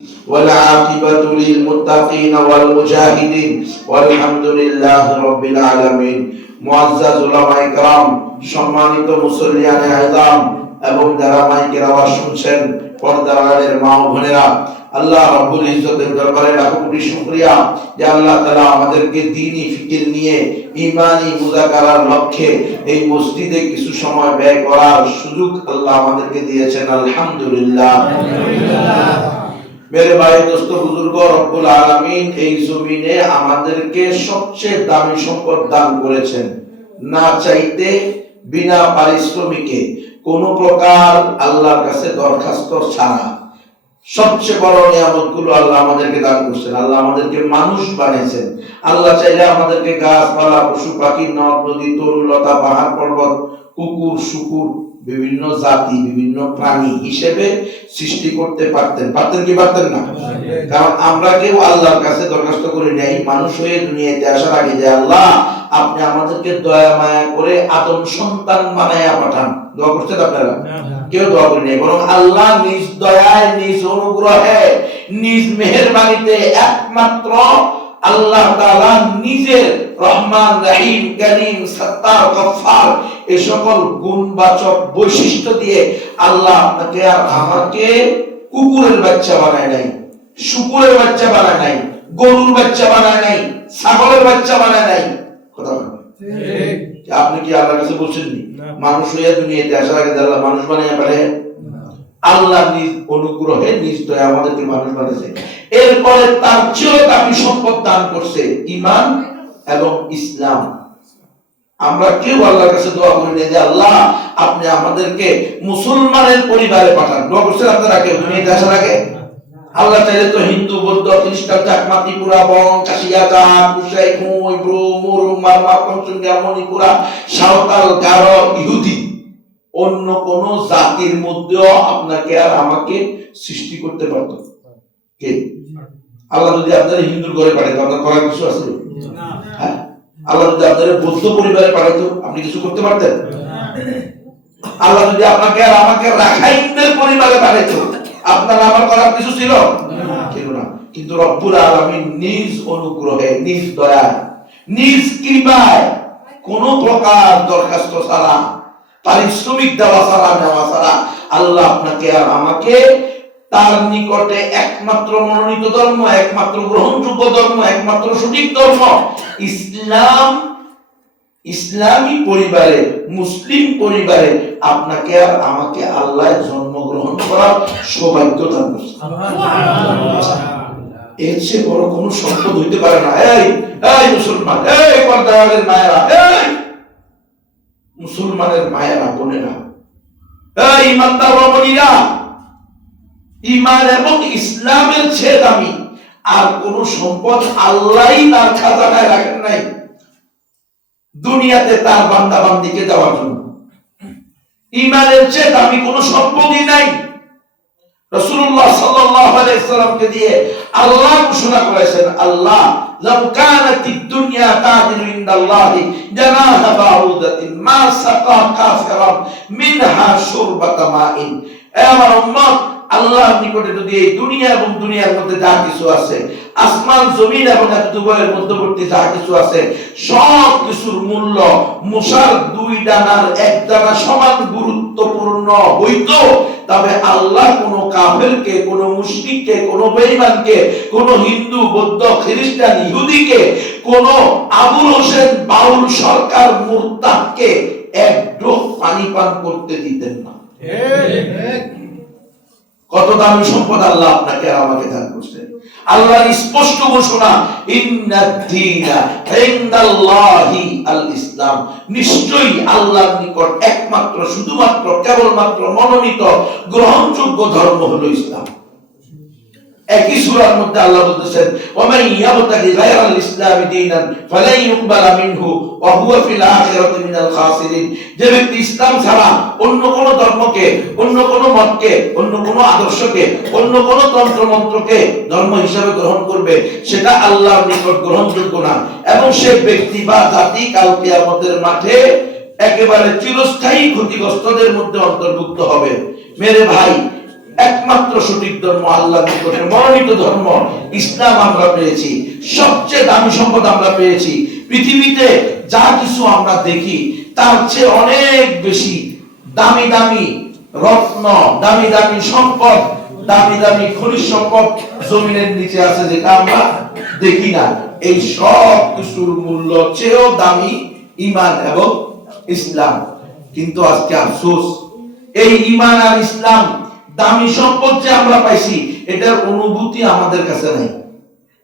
والعاقبة للمتقين والمجاهدين والحمد لله رب العالمين। মুআজ্জাজ উলামায়ে কেরাম, সম্মানিত মুসল্লিয়ানে আযম এবং যারা মাইকের আওয়াজ শুনছেন, পর্দার আড়ালের মা ও বোনেরা, আল্লাহ রাব্বুল ইজ্জতের দরবারে লাখ কোটি শুকরিয়া যে আল্লাহ তাআলা আমাদেরকে দ্বীনি ফিকির নিয়ে ঈমানি মুযাকারার লক্ষ্যে এই মসজিদে কিছু সময় ব্যয় করার সুযোগ আল্লাহ আমাদেরকে দিয়েছেন। আলহামদুলিল্লাহ। मेरे भाई दोस्तों बुजुर्ग, रब्बुल आलामीन এই জমিনে আমাদেরকে সবচেয়ে দামি সম্পদ দান করেছেন। না চাইতে, বিনা পারিশ্রমিকে, কোন প্রকার আল্লাহর কাছে দরখাস্ত ছাড়া সবচেয়ে বড় নিয়ামতগুলো আল্লাহ আমাদেরকে দান করেছেন। আল্লাহ আমাদেরকে মানুষ বানিয়েছেন। আল্লাহ চাইলে আমাদেরকে গাছপালা, পশু পাখি, নদ নদী, তরুলতা, পাহাড় পর্বত, কুকুর শুকুর, বিভিন্ন জাতি, বিভিন্ন প্রাণী হিসেবে সৃষ্টি করতে পারতেন। পারতেন কি পারতেন না? কারণ আমরা কেউ আল্লাহর কাছে দরখাস্ত করে নেই মানুষ হয়ে দুনিয়াতে আসার আগে যে আল্লাহ আপনি আমাদেরকে দয়া মায়া করে আদম সন্তান বানায়া পাঠান। দোয়া করছেন আপনারা? কেউ দোয়া করে নেই, বরং আল্লাহ নিজ দয়ায়, নিজ অনুগ্রহে, নিজ মেহেরবানিতে একমাত্র আল্লাহ তাআলা নিজের রহমান, রহিম, করিম, সত্তার, গফফার এই সকল গুণবাচক বৈশিষ্ট্য দিয়ে আল্লাহ আপনাকে আর আমাকে কুকুরের বাচ্চা বানায় নাই, শুকুরের বাচ্চা বানায় নাই, গরুর বাচ্চা বানায় নাই, ছাগলের বাচ্চা বানায় নাই। কথা বলেন ঠিক? আপনি কি আল্লাহর কাছে বলছেন মানুষ হয়ে দুনিয়াতে আসার আগে আল্লাহ মানুষ বানায় পারে? আল্লাহ নিজ অনুগ্রহে, নিজ দয়া আমাদেরকে মানুষ বানিয়েছে। এরপরে তার চেয়েও দামি সম্পদ দান করছে, ঈমান এবং ইসলাম। আমরা কেউ আল্লাহর কাছে দোয়া করি না যে আল্লাহ আপনি আমাদেরকে মুসলমানের পরিবারে পাঠান। দোয়া করছেন আপনারা কেউ দুনিয়াতে আসার আগে? আল্লাহ চাইলে তো হিন্দু, বৌদ্ধ, খ্রিস্টান, চাকমা, ত্রিপুরা, বং, কাশিয়া, চাক, কুশাই, খুঁই, ব্রু, মুরু, মারমা, পঞ্চঙ্গিয়া, মণিপুরা, সাঁওতাল, গারো, ইহুদি, অন্য কোন জাতির মধ্যেও আপনাকে আর আমাকে সৃষ্টি করতে পারত। কে? আল্লাহ যদি আপনার হিন্দুর ঘরে পাঠাতো, আপনার করার কিছু আছে? হ্যাঁ? আল্লাহ যদি আপনার বৌদ্ধ পরিবারে পাঠাতো, আপনি কিছু করতে পারতেন? আল্লাহ যদি আপনাকে আর আমাকে রাখাইনদের পরিবারে পাঠাতো, আপনার আমার করার কিছু ছিল? ছিল না। কিন্তু রব্বুল আলামিন নিজ অনুগ্রহে, নিজ দয়ায়, নিজ কৃপায়, কোন প্রকার দরখাস্ত ছাড়া, পারিশ্রমিক দেওয়া ছাড়া, নেওয়া ছাড়া আল্লাহ আপনাকে আর আমাকে তার নিকটে একমাত্র মনোনীত ধর্ম, একমাত্র গ্রহণযোগ্য ধর্ম, একমাত্র সঠিক ধর্ম ইসলাম, ইসলামী পরিবারে, মুসলিম পরিবারে আপনাকে আর আমাকে আল্লাহ জন্মগ্রহণ করার সৌভাগ্য দান করেছে। এর চেয়ে বড় কোন সম্পদ হইতে পারে না। এই মুসলমান, এই পর্দার মায়েরা, এই মুসলমানের মায়েরা, বোনেরা, এই ইমানদার রমণীরা, ঈমান এবং ইসলামের চেয়ে দামি আর কোন সম্পদ আল্লাহই তার খাজানায় রাখেন নাই দুনিয়াতে তার বান্দা বান্দিকে দেওয়ার জন্য। ঈমানের চেয়ে দামি কোন সম্পদই নাই। রাসূলুল্লাহ সাল্লাল্লাহু আলাইহি সাল্লামকে দিয়ে আল্লাহ ঘোষণা করেছেন, আল্লাহ লাউ কানাতিদ দুনিয়া তাদিলু ইনদাল্লাহি জানাহা বাউদাতিন মা সাকা কাফিরান মিনহা শুরবাতা মাইন। এ আমার উম্মত, আল্লাহর নিকটে যদি এই দুনিয়া এবং দুনিয়ার মধ্যে যা কিছু আছে, আসমান জমিন এবং উভয়ের মধ্যবর্তী যা কিছু আছে, সব কিছুর মূল্য মশার দুই দানার এক দানা সমান গুরুত্বপূর্ণ হইতো, তবে আল্লাহ কোন কাফেরকে, কোন মুশরিককে, কোন বেঈমানকে, কোন হিন্দু, বৌদ্ধ, খ্রিস্টান, ইহুদিকে, কোন আবুল হোসেন বাউল সরকার মুরতাদকে এক ডোক পানি পান করতে দিতেন না। কত দামি সম্পদ আল্লাহ আপনাকে আর আমাকে দান করছেন। আল্লাহর স্পষ্ট ঘোষণা, ইন্নাদ-দীনা ইনদাল্লাহি আল-ইসলাম, নিশ্চয়ই আল্লাহর নিকট একমাত্র, শুধুমাত্র, কেবলমাত্র মনোনীত গ্রহণযোগ্য ধর্ম হলো ইসলাম। একই সূরার মধ্যে আল্লাহ বলতেছেন, ওয়া মান ইয়াবতাগি গায়রাল ইসলামি দীনান ফালাই ইউকবালা মিনহু ওয়া হুয়া ফিল আখিরাতি মিনাল খাসিরিন। যে ব্যক্তি ইসলাম ছাড়া অন্য কোন ধর্মকে, অন্য কোন মতকে, অন্য কোন আদর্শকে, অন্য কোন তন্ত্র মন্ত্রকে ধর্ম হিসাবে গ্রহণ করবে, সেটা আল্লাহর নিকট গ্রহণযোগ্য না, এবং সে ব্যক্তি বা জাতি কাল কিয়ামতের মাঠে একেবারে চিরস্থায়ী ক্ষতিগ্রস্তদের মধ্যে অন্তর্ভুক্ত হবে। মেরে ভাই, একমাত্র সঠিক ধর্ম, আল্লাহর নিকটে মনোনীত ধর্ম ইসলাম আমরা পেয়েছি। সবচেয়ে দামি সম্পদ আমরা পেয়েছি। পৃথিবীতে যা কিছু আমরা দেখি তার চেয়ে অনেক বেশি দামি দামি রত্ন, দামি দামি সম্পদ, দামি দামি খনিজ সম্পদ জমিনের নিচে আছে, যেটা আমরা দেখি না। এই সব কিছুর মূল্য চেয়েও দামি ঈমান এবং ইসলাম। কিন্তু আজকে আফসোস, এই ঈমান আর ইসলাম দামি সম্পদ যে আমরা পাইছি, এটার অনুভূতি আমাদের কাছে নাই।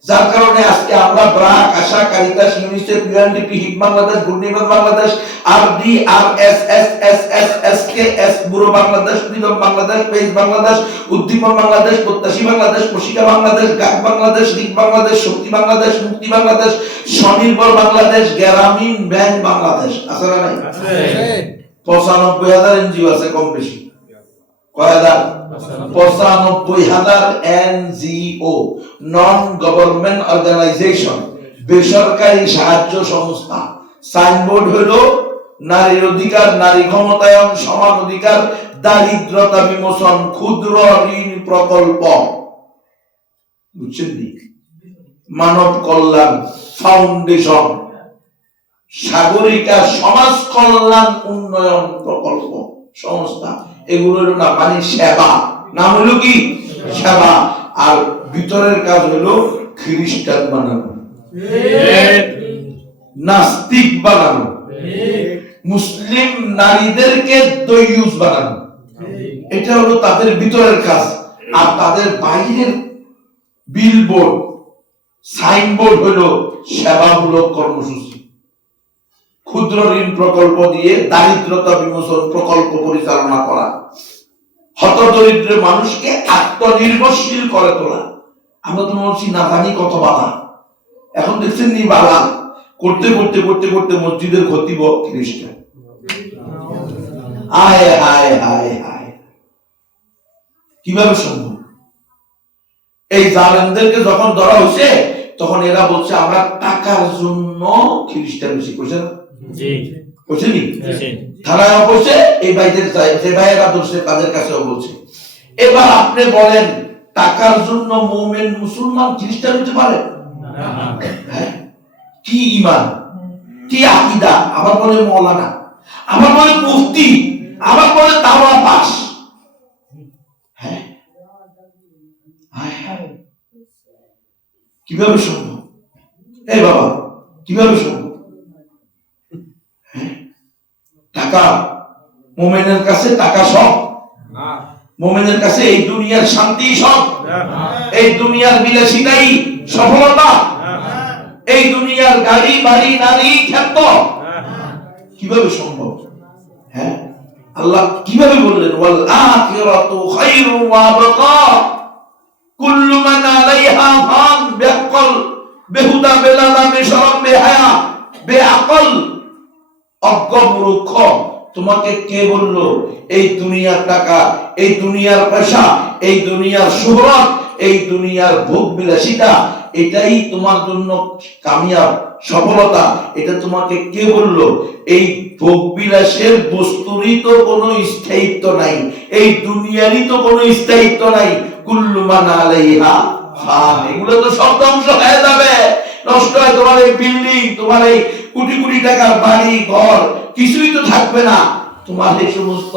যার কারণে আজকে আমরা BRAC, ASA, Caritas, UNICEF, UNDP, HEED Bangladesh, ঘূর্ণিঝড় Bangladesh, RD, RSSSSK, BURO Bangladesh, Freedom Bangladesh, পেজ বাংলাদেশ, উদ্দীপন বাংলাদেশ, প্রত্যাশী বাংলাদেশ, প্রশিকা বাংলাদেশ, গাক বাংলাদেশ, রিক বাংলাদেশ, শক্তি বাংলাদেশ, মুক্তি বাংলাদেশ, স্বনির্ভর বাংলাদেশ, গ্রামীণ ব্যাংক বাংলাদেশ আছে না নাই? 95,000 এনজিও আছে কম বেশি। কয় হাজার? 95,000 এনজিও, নন গভর্নমেন্ট অর্গানাইজেশন, বেসরকারি সাহায্য সংস্থা। সাইনবোর্ড হলো নারীর অধিকার, নারী ক্ষমতায়ন, সমান অধিকার, দারিদ্রতা বিমোচন, ক্ষুদ্র ঋণ প্রকল্প, বুঝছেন? মানব কল্যাণ ফাউন্ডেশন, সাগরিকা সমাজ কল্যাণ উন্নয়ন প্রকল্প সংস্থা। এগুলো হলো না মানে সেবা, নাম হলো কি সেবা। আর ভিতরের কাজ হলো খ্রিস্টান বানানো, নাস্তিক বানানো, মুসলিম নারীদেরকে দয়ুস বানানো। এটা হলো তাদের ভিতরের কাজ। আর তাদের বাইরের বিলবোর্ড, সাইনবোর্ড হলো সেবামূলক কর্মসূচি, ক্ষুদ্র ঋণ প্রকল্প দিয়ে দারিদ্রতা বিমোচন প্রকল্প পরিচালনা করা, হতদরিদ্র মানুষকে আত্মনির্ভরশীল করে তোলা। আমরা তো বলছি না জানি কত বালা, এখন দেখছেন নি বালা করতে করতে করতে করতে মসজিদের খতিব খ্রিস্টান। আয় হায় হায় হায়, কিভাবে সম্ভব? এই জালেমদেরকে যখন ধরা হয়েছে তখন এরা বলছে আমরা টাকার জন্য খ্রিস্টান বেশি করছে না, বুঝছেন? থানায় বলছে, এই ভাইদের যে ভাইয়েরা ধরছে তাদের কাছেও বলছে। এবার আপনি বলেন, টাকার জন্য মুমিন মুসলমান খ্রিস্টান হতে পারে? হ্যাঁ, কি ঈমান, কি আকীদা! আবার বলে মাওলানা, আবার বলে মুফতি, আবার বলে দাওয়া পাস। হ্যাঁ, কিভাবে সম্ভব? এই বাবা, কিভাবে সম্ভব? টাকা মুমিনের কাছে, টাকা সব। মুমিনের কাছে এই দুনিয়ার শান্তি সব, এই দুনিয়ার বিলাসিতাই সফলতা, এই দুনিয়ার গাড়ি বাড়ি নারী খ্যাত। কিভাবে সম্ভব? হ্যাঁ, আল্লাহ কিভাবে বললেন ওয়াল আখিরাতু খায়রুন ওয়া আবকা কুল্লু মান আলাইহা ফান, বেআকল, বেহুদা, বেলাদা, বেশরম, বেহায়া, বেআকল, অজ্ঞ মূর্খ। তোমাকে কে বললো এই দুনিয়ার টাকা, এই দুনিয়ার পয়সা, এই দুনিয়ার শোহরত, এই দুনিয়ার ভোগ বিলাসিতা এটাই তোমার জন্য কামিয়াব, সফলতা? এটা তোমাকে কে বললো? এই ভোগ বিলাসের বস্তুরই তো কোনো স্থায়িত্ব নাই, এই দুনিয়ারই তো কোনো স্থায়িত্ব নাই। কুল্লু মান আলাইহা ফান, এগুলো তো সব ধ্বংস হয়ে যাবে, নষ্ট হয়। তোমার এই বিল্ডিং, তোমার এই কোটি কোটি টাকার বাড়ি ঘর কিছুই তো থাকবে না। তোমার এই সমস্ত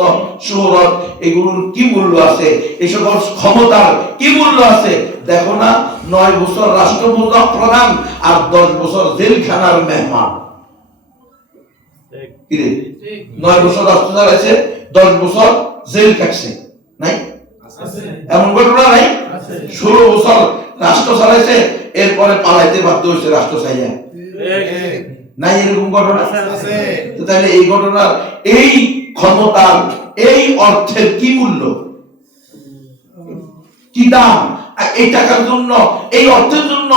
শোহরত, এগুলোর কি মূল্য আছে? এই সকল ক্ষমতার কি মূল্য আছে? দেখো না, 9 বছর রাষ্ট্রপ্রধান আর 10 বছর জেলখানার মেহমান। 9 বছর রাষ্ট্র চালাইছে, 10 বছর জেল কাটছে, নাই? এমন ঘটনা নাই? 16 বছর রাষ্ট্র চালাইছে, এরপরে পালাইতে বাধ্য হয়েছে রাষ্ট্র চাইয়া, নাই? এরকম ঘটনা আছে। তাহলে এই ঘটনার, এই ক্ষমতার, এই অর্থের কি মূল্য, কি দাম? এই টাকার জন্য, এই অর্থের জন্য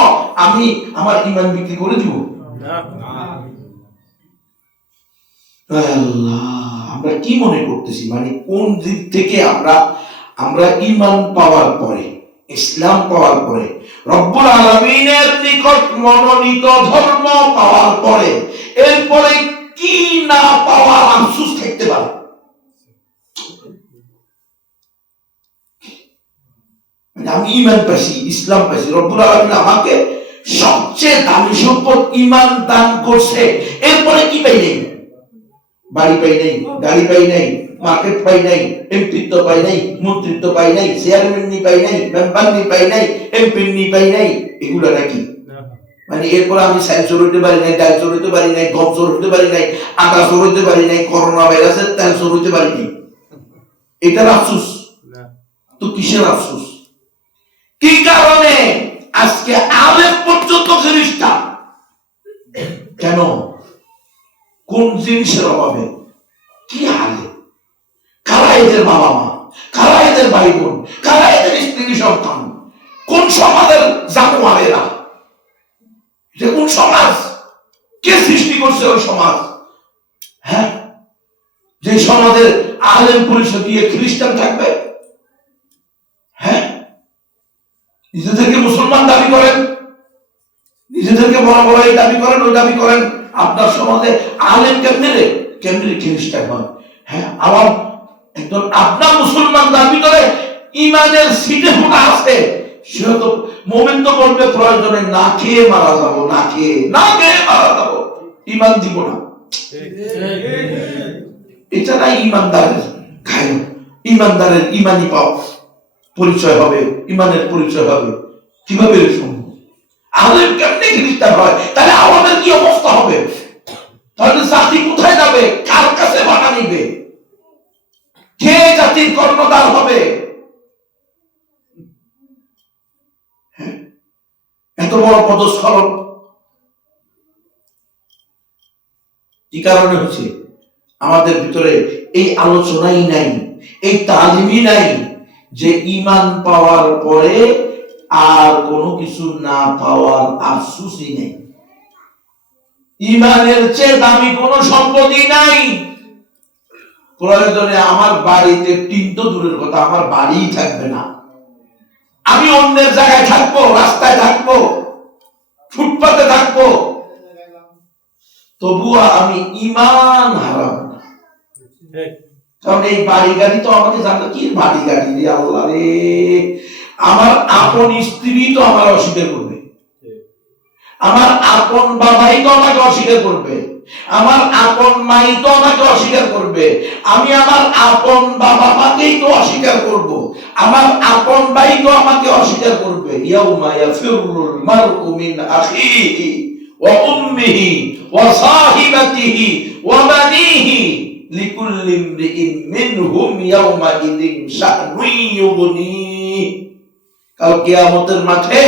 আমি আমার ঈমান বিক্রি করে দিব? আল্লাহ, আমরা কি মনে করতেছি? মানে কোন দিক থেকে আমরা ঈমান পাওয়ার পরে, ইসলাম পাওয়ার পরে, রব্বুল আলামিনের নিকট মনোনীত ধর্ম পাওয়ার পরে, এরপরে কি না পাওয়ার আফসোস থাকতে পারে? আমি ঈমান পাইছি, ইসলাম পাইছি, রব্বুল আলামিন আমাকে সবচেয়ে দামি সম্পদ ঈমান দান করছে। এরপরে কি পাই নাই? বাড়ি পাই নাই, গাড়ি পাই নাই, মার্কেট পাই নাই, এমপিত্ব পাই নাই, মন্ত্রিত্ব পাই নাই, চেয়ারম্যান পাই নাই, মেম্বার পাই নাই, এমপি পাই নাই, এগুলো নাকি? মানে এরপরে আমি সাইল চড়তে পারি নাই, ডাল চড়তে পারি নাই, গম চড়তে পারি নাই, আটা চড়তে পারি নাই, করোনা ভাইরাসের তেল চড়তে পারি নাই, এটার আফসোস? তো কিসের আফসোস? কি কারণে আজকে আলেম পর্যন্ত খ্রিস্টান? কেন? কোন জিনিসের অভাবে? কি হালে? কারা এদের বাবা মা? কারা এদের ভাই বোন? কারা এদের স্ত্রী সন্তান? কোন সমাজের জানোয়ারেরা? যে কোন সমাজ? কে সৃষ্টি করছে ওই সমাজ? হ্যাঁ, যে সমাজের আলেম পরিষদ দিয়ে খ্রিস্টান থাকবে? হ্যাঁ, নিজেদেরকে মুসলমান দাবি করেন, নিজেদেরকে বড় বড় এই দাবি করেন, ওই দাবি করেন। আপনার সমাজে আলেম কেমনে খ্রিস্টান হয়? হ্যাঁ, আবার একজন আপনার মুসলমান দাবি করে ইমানের সিটে ফোটা আছে, সে তো মোমেন তো বলবে প্রয়োজনে না খেয়ে মারা যাবো, না খেয়ে মারা যাবো, ইমান দিব না। এছাড়া ইমানদারের খায়, ইমানদারের ইমানি পাওয়া পরিচয় হবে, ইমানের পরিচয় হবে কিভাবে? আলেম কেমনে খ্রিস্টান হয়? তাহলে আমাদের কি অবস্থা হবে? তাহলে জাতি কোথায় যাবে? কার কাছে বাধা নিবে? কে জাতির কর্ণধার হবে? এত বড় পদস্খলন কি কারণে হচ্ছে? আমাদের ভিতরে এই আলোচনাই নাই, এই তালিমই নাই যে ঈমান পাওয়ার পরে আর কোনো কিছু না পাওয়ার আফসোসই নেই। ঈমানের চেয়ে দামি কোনো সম্পদই নাই। প্রয়োজনে আমার বাড়িতে টিন তো দূরের কথা, আমার বাড়িই থাকবে না, আমি অন্যের জায়গায় থাকবো, রাস্তায় থাকবো, ফুটপাতে থাকবো, তবুও আমি ঈমান হারাবো না। কারণ এই বাড়ি গাড়ি তো আমাকে জানতো কি বাড়ি গাড়ি রে আল্লাহ রে, আমার আপন স্ত্রী তো আমার অস্বীকার করবে, আমার আপন বাবাই তো আমাকে অস্বীকার করবে, আমার আপন মাই তো আমাকে অস্বীকার করবে, আমি আমার আপন বাবা মাকেই তো অস্বীকার করব, আমার আপন ভাই তো আমাকে অস্বীকার করবে। ইয়াউমা ইয়াফিরুল মারউ মিন আখিহি ওয়া উম্মিহি ওয়া সাহিবাতিহি ওয়া বানিহি লিকুল্লি ইমরিইন মিনহুম ইয়াউমা ইদিন শা'নুন ইউগনি। কাল কিয়ামতের মাঠে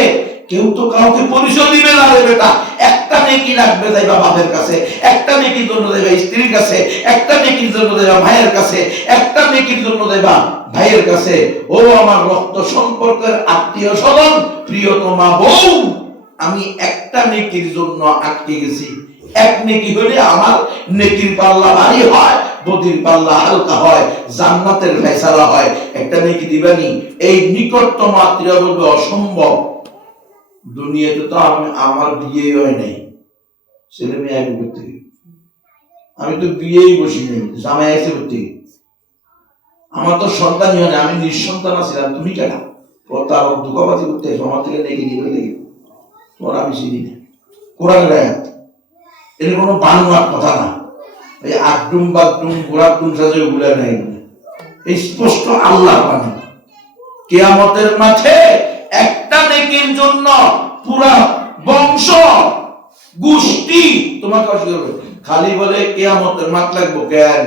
কেউ তো কাউকে পরিচয় দিবে না রে বেটা। একটা নেকি রাখবে যাইবা বাপের কাছে, একটা নেকির জন্য যাইবা স্ত্রীর কাছে, একটা নেকির জন্য যাইবা ভাইয়ের কাছে, একটা নেকির জন্য যাইবা ভাইয়ের কাছে। ও আমার রক্ত সম্পর্কের আত্মীয় স্বজন, প্রিয়তমা বউ, আমি একটা নেকির জন্য আটকে গেছি। এক নেকি হলে আমার নেকির পাল্লা ভারী হয়, বদির পাল্লা হালকা হয়, জান্নাতের ফয়সালা হয়। একটা নেকি দিবানি, এই নিকটতম আত্মীয় বলবে অসম্ভব, দুনিয়াতে তো আমার বিয়ে হয় নাই, ছেলে মেয়ে আগে করতে, আমি তো বিয়েই বসি নাই, জামাই আছে করতে, আমার তো সন্তানই হয় না, আমি নিঃসন্তান ছিলাম, তুমি কেন তার ধোকাবাজি করতে আমার থেকে নেকি নিবে লেগে তোমার আমি চিনি না। কোরআনের আয়াত, এটা কোনো বানোয়ার কথা না, এই আড্ডুম বাড্ডুম গোড়াড্ডুম সাজে ওগুলা নাই, এই স্পষ্ট আল্লাহর বাণী। কিয়ামতের মাঠে একটা নেকির জন্য পুরা বংশ গোষ্ঠী তোমাকে অস্বীকার করবে। খালি বলে কিয়ামতের মাঠ লাগবো কেন?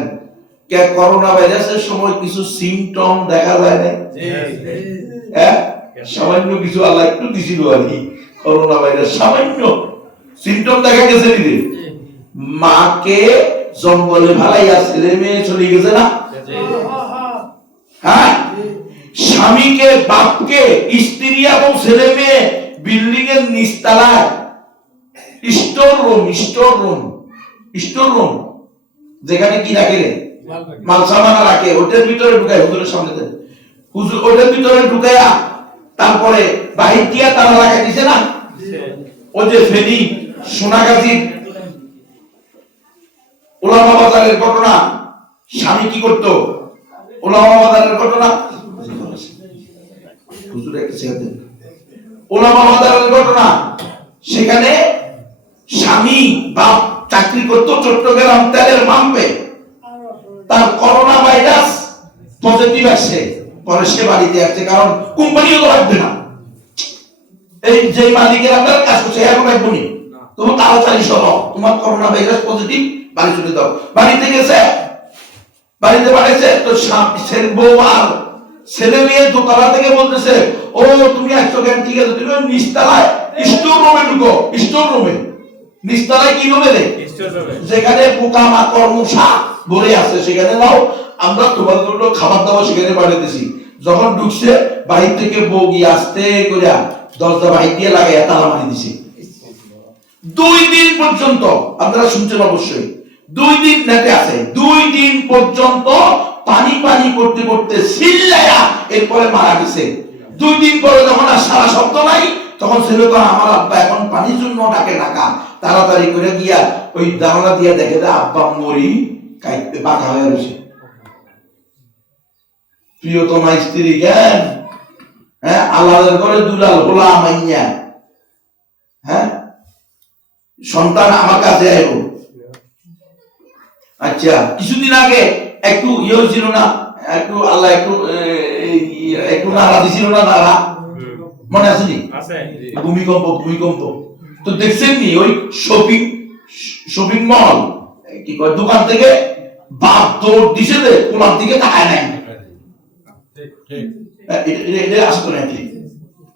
কে করোনা ভাইরাসের সময় কিছু সিমটম দেখা যায় না? হ্যাঁ, সামান্য কিছু আল্লাহ একটু দিছিল আর কি, করোনা ভাইরাস সামান্য সিমটম দেখা গেছে রে। মাকে জঙ্গলে ভালাইয়া ছেলে মেয়ে চলে গেছে না? হ্যাঁ, স্বামীকে বাপকে স্ত্রী এবং ছেলে মেয়ে বিল্ডিং এর নিচতলায় স্টোর রুম যেখানে কি রাখে রে, মাল সামানা রাখে, ওটার ভিতরে ঢুকায়, হুজুরের সামনে হুজুর ওটার ভিতরে ঢুকাইয়া তারপরে বাহির দিয়া তারা লাগাই দিছে না? ও যে ফেনী সোনাগাজীর ওলামা বাজারের ঘটনা, স্বামী কি করতো? ওলামা বাজারের ঘটনা, হুজুর একটা ছেড়ে দেন। ওলামা মাদারের ঘটনা, সেখানে স্বামী বাপ চাকরি করতো চট্টগ্রাম তেলের পাম্পে, তার করোনা ভাইরাস পজিটিভ আসছে, পরে সে বাড়িতে আসছে, কারণ কোম্পানিও তো রাখবে না, এই যে মালিকের আপনার কাজ করছে এখন রাখবনি, তুমি তাড়াতাড়ি সরো, তোমার করোনা ভাইরাস পজিটিভ, বাড়ি চলে দাও। বাড়িতে গেছে, বাড়িতে পাঠাইছে তো বউ আর ছেলে মেয়ে দোতলা থেকে বলতেছে, ও তুমি একশো জ্ঞান ঠিক আছে, তুমি নিচতলায় স্টোর রুমে ঢুকো, স্টোর রুমে, নিচতলায় কি রুমে রে, যেখানে পোকা মাকড় মশা ভরে আছে সেখানে নাও, আমরা তোমাদের জন্য খাবার দাবার সেখানে পাঠাইতেছি। যখন ঢুকছে বাহির থেকে বউ গিয়ে আস্তে করে দরজা বাহির দিয়ে লাগাইয়া তালা মারি দিছে। 2 দিন পর্যন্ত, আপনারা শুনছেন অবশ্যই, 2 দিন নেটে আছে, 2 দিন পর্যন্ত পানি পানি করতে করতে চিল্লায়া এরপরে মারা গেছে। 2 দিন পরে যখন আর সারা শব্দ নাই, তখন ছেলে তো আমার আব্বা এখন পানির জন্য ডাকে, ডাকা তাড়াতাড়ি করে গিয়া ওই জানালা দিয়া দেখে যে আব্বা মরি কাইতে বাঁকা হয়ে রয়েছে। প্রিয়তমা স্ত্রী জ্ঞান, হ্যাঁ, আল্লাহর ঘরে দুলাল হোলা মাইয়া, হ্যাঁ, সন্তান আমার কাছে আইব। আচ্ছা, কিছুদিন আগে একটু ইয়ে ছিল না, একটু আল্লাহ একটু নাড়া দিছিল না, নাড়া মনে আছে নি? ভূমিকম্প, ভূমিকম্প তো দেখছেন নি? ওই শপিং মল কি কয় দোকান থেকে বাপ দৌড় দিছে, কোলার দিকে তাকায় নাই, এটা আসতো নাকি?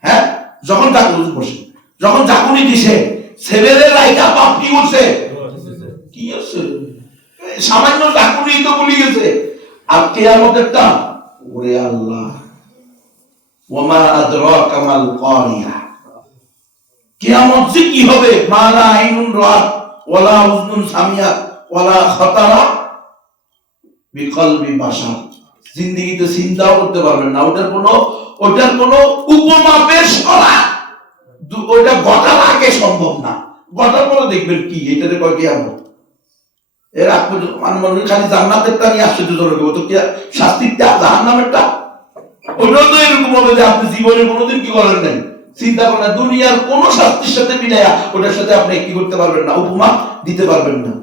হ্যাঁ, যখন চাকুনি বসে, যখন চাকুনি দিছে, ছেলেদের রাইকা বাপ কি করছে, কি আছে সামান্য চাকুনি তো বলি গেছে। আর কিয়ামতেরটা, ওরে আল্লাহ, ওমা আদরাকা মাল কারিয়া, কিয়ামত যে কি হবে, মা লা আইনুন রাত ওয়ালা উযনুন সামিয়াত ওয়ালা খাতারা বিকলবি বাশার, জিন্দেগিতে চিন্তাও করতে পারবেন না। ওটার কোনো উপমা পেশ করা, ওটা ঘটার আগে সম্ভব না, ঘটার পরে দেখবেন কি এটাতে কয় কিয়ামত। এর আগ পর্যন্ত মানুষ খালি জান্নাতেরটা নিয়ে আশ্চর্যজনক, তো কি শাস্তিটা জাহান্নামেরটা, ওটাও তো এরকম হবে যে আপনি জীবনে কোনোদিন কি করেন নাই, চিন্তা করেন না, দুনিয়ার কোন শাস্তির সাথে মিলাইয়া ওটার সাথে আপনি কি করতে পারবেন না, উপমা দিতে পারবেন না।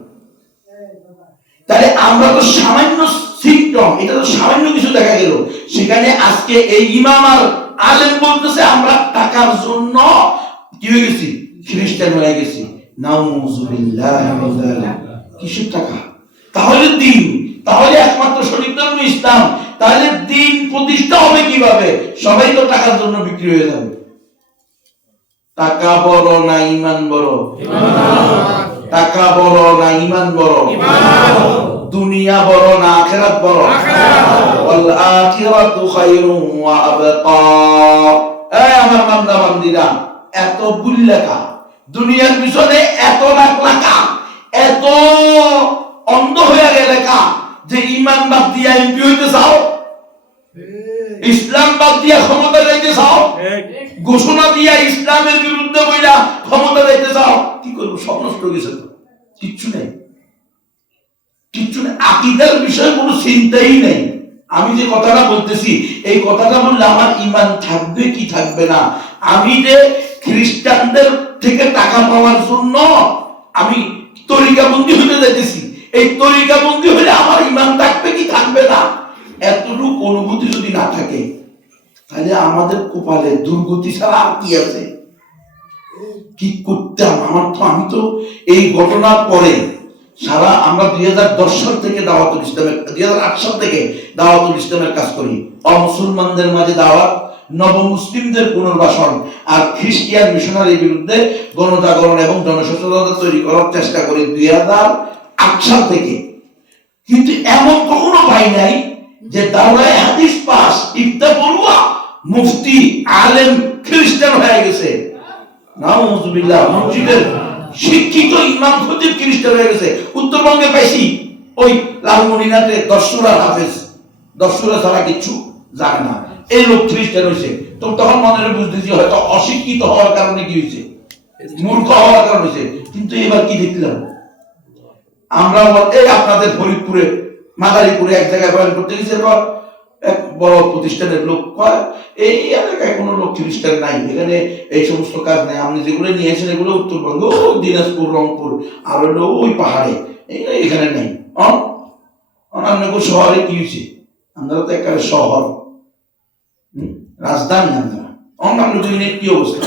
তাহলে আমরা তো সামান্য সিম্পটম, এটা তো সামান্য কিছু দেখা গেল, সেখানে আজকে এই ইমাম আর আলেম বলতেছে আমরা টাকার জন্য কি হয়ে গেছি, খ্রিস্টান হয়ে গেছি। নাউযুবিল্লাহি মিন যালিক। কিসের টাকা? তাহলে দিন, তাহলে একমাত্র সঠিক ধর্ম ইসলাম, তাহলে দিন প্রতিষ্ঠা হবে কিভাবে? সবাই তো টাকার জন্য বিক্রি হয়ে যাবে। টাকা বড় না ঈমান বড়? টাকা বড় না ঈমান বড়? দুনিয়া বড় না আখিরাত বড়? ওয়াল আখিরাতু খায়রুন ওয়া আবকা। এই আমার বান্দা বান্দীরা, এত বুল্লাকা দুনিয়ার পিছনে এত লাখ লাখা, এত অন্ধ হয়ে গেলে কা যে ঈমান বাদ দিয়া এমপি হইতে চাও, ইসলাম বাদ দিয়া ক্ষমতা যাইতে চাও, ঘোষণা দিয়া ইসলামের বিরুদ্ধে বইলা ক্ষমতা যাইতে চাও, কি করবো? সব নষ্ট হয়ে গেছে, কিচ্ছু নেই, কিচ্ছু নেই, আকীদার বিষয়ে কোনো চিন্তাই নেই। আমি যে কথাটা বলতেছি, এই কথাটা বললে আমার ঈমান থাকবে কি থাকবে না? আমি যে খ্রিস্টানদের থেকে টাকা পাওয়ার জন্য আমি তরিকাবন্দি হইতে যাইতেছি, এই তরিকাবন্দি হইলে আমার ঈমান থাকবে কি থাকবে না? এতটুকু অনুভূতি যদি না থাকে, তাহলে আমাদের কপালে দুর্গতি ছাড়া আর কি আছে? কি করতাম? আমি তো এই ঘটনার পরে সারা আমরা 2010 সাল থেকে দাওয়াতুল ইসলামের, 2008 সাল থেকে দাওয়াতুল ইসলামের কাজ করি। অমুসলমানদের মাঝে দাওয়াত, নবমুসলিমদের পুনর্বাসন আর খ্রিস্টিয়ান মিশনারির বিরুদ্ধে গণজাগরণ এবং জনসচেতনতা তৈরি করার চেষ্টা করি 2008 সাল থেকে। কিন্তু এমন কখনো পাই নাই যে দাওরায়ে হাদিস পাস, ইফতা পড়ুয়া, মুফতি, আলেম খ্রিস্টান হয়ে গেছে। নাউযুবিল্লাহ, মসজিদের শিক্ষিত ইমাম খতিব খ্রিস্টান হয়ে গেছে। উত্তরবঙ্গে পাইছি ওই লালমনিরহাটে দশসুরার হাফেজ, দশসুরা ছাড়া কিছু জানে না, এই লোক খ্রিস্টান হয়েছে। তো তখন মনে বুঝতেছি হয়তো অশিক্ষিত হওয়ার কারণে কি হয়েছে, মূর্খ হওয়ার কারণে হয়েছে। কিন্তু এবার কি দেখলাম আমরা, এই আপনাদের ফরিদপুরে মাদারীপুরে এক জায়গায় বয়ান করতে গেছে, বড় প্রতিষ্ঠানের লোক কয় এই এলাকায় কোনো লোক খ্রিস্টান নাই, এখানে এই সমস্ত কাজ নাই, আপনি যেগুলো নিয়েছেন এগুলো উত্তরবঙ্গ, দিনাজপুর, রংপুর, আর হলো ওই পাহাড়ে, এখানে নাই। অন্যান্য শহরে কি হয়েছে? আমরা তো একেবারে শহর, রাজধানী আমরা। অন্যান্য দিনের কি অবস্থা?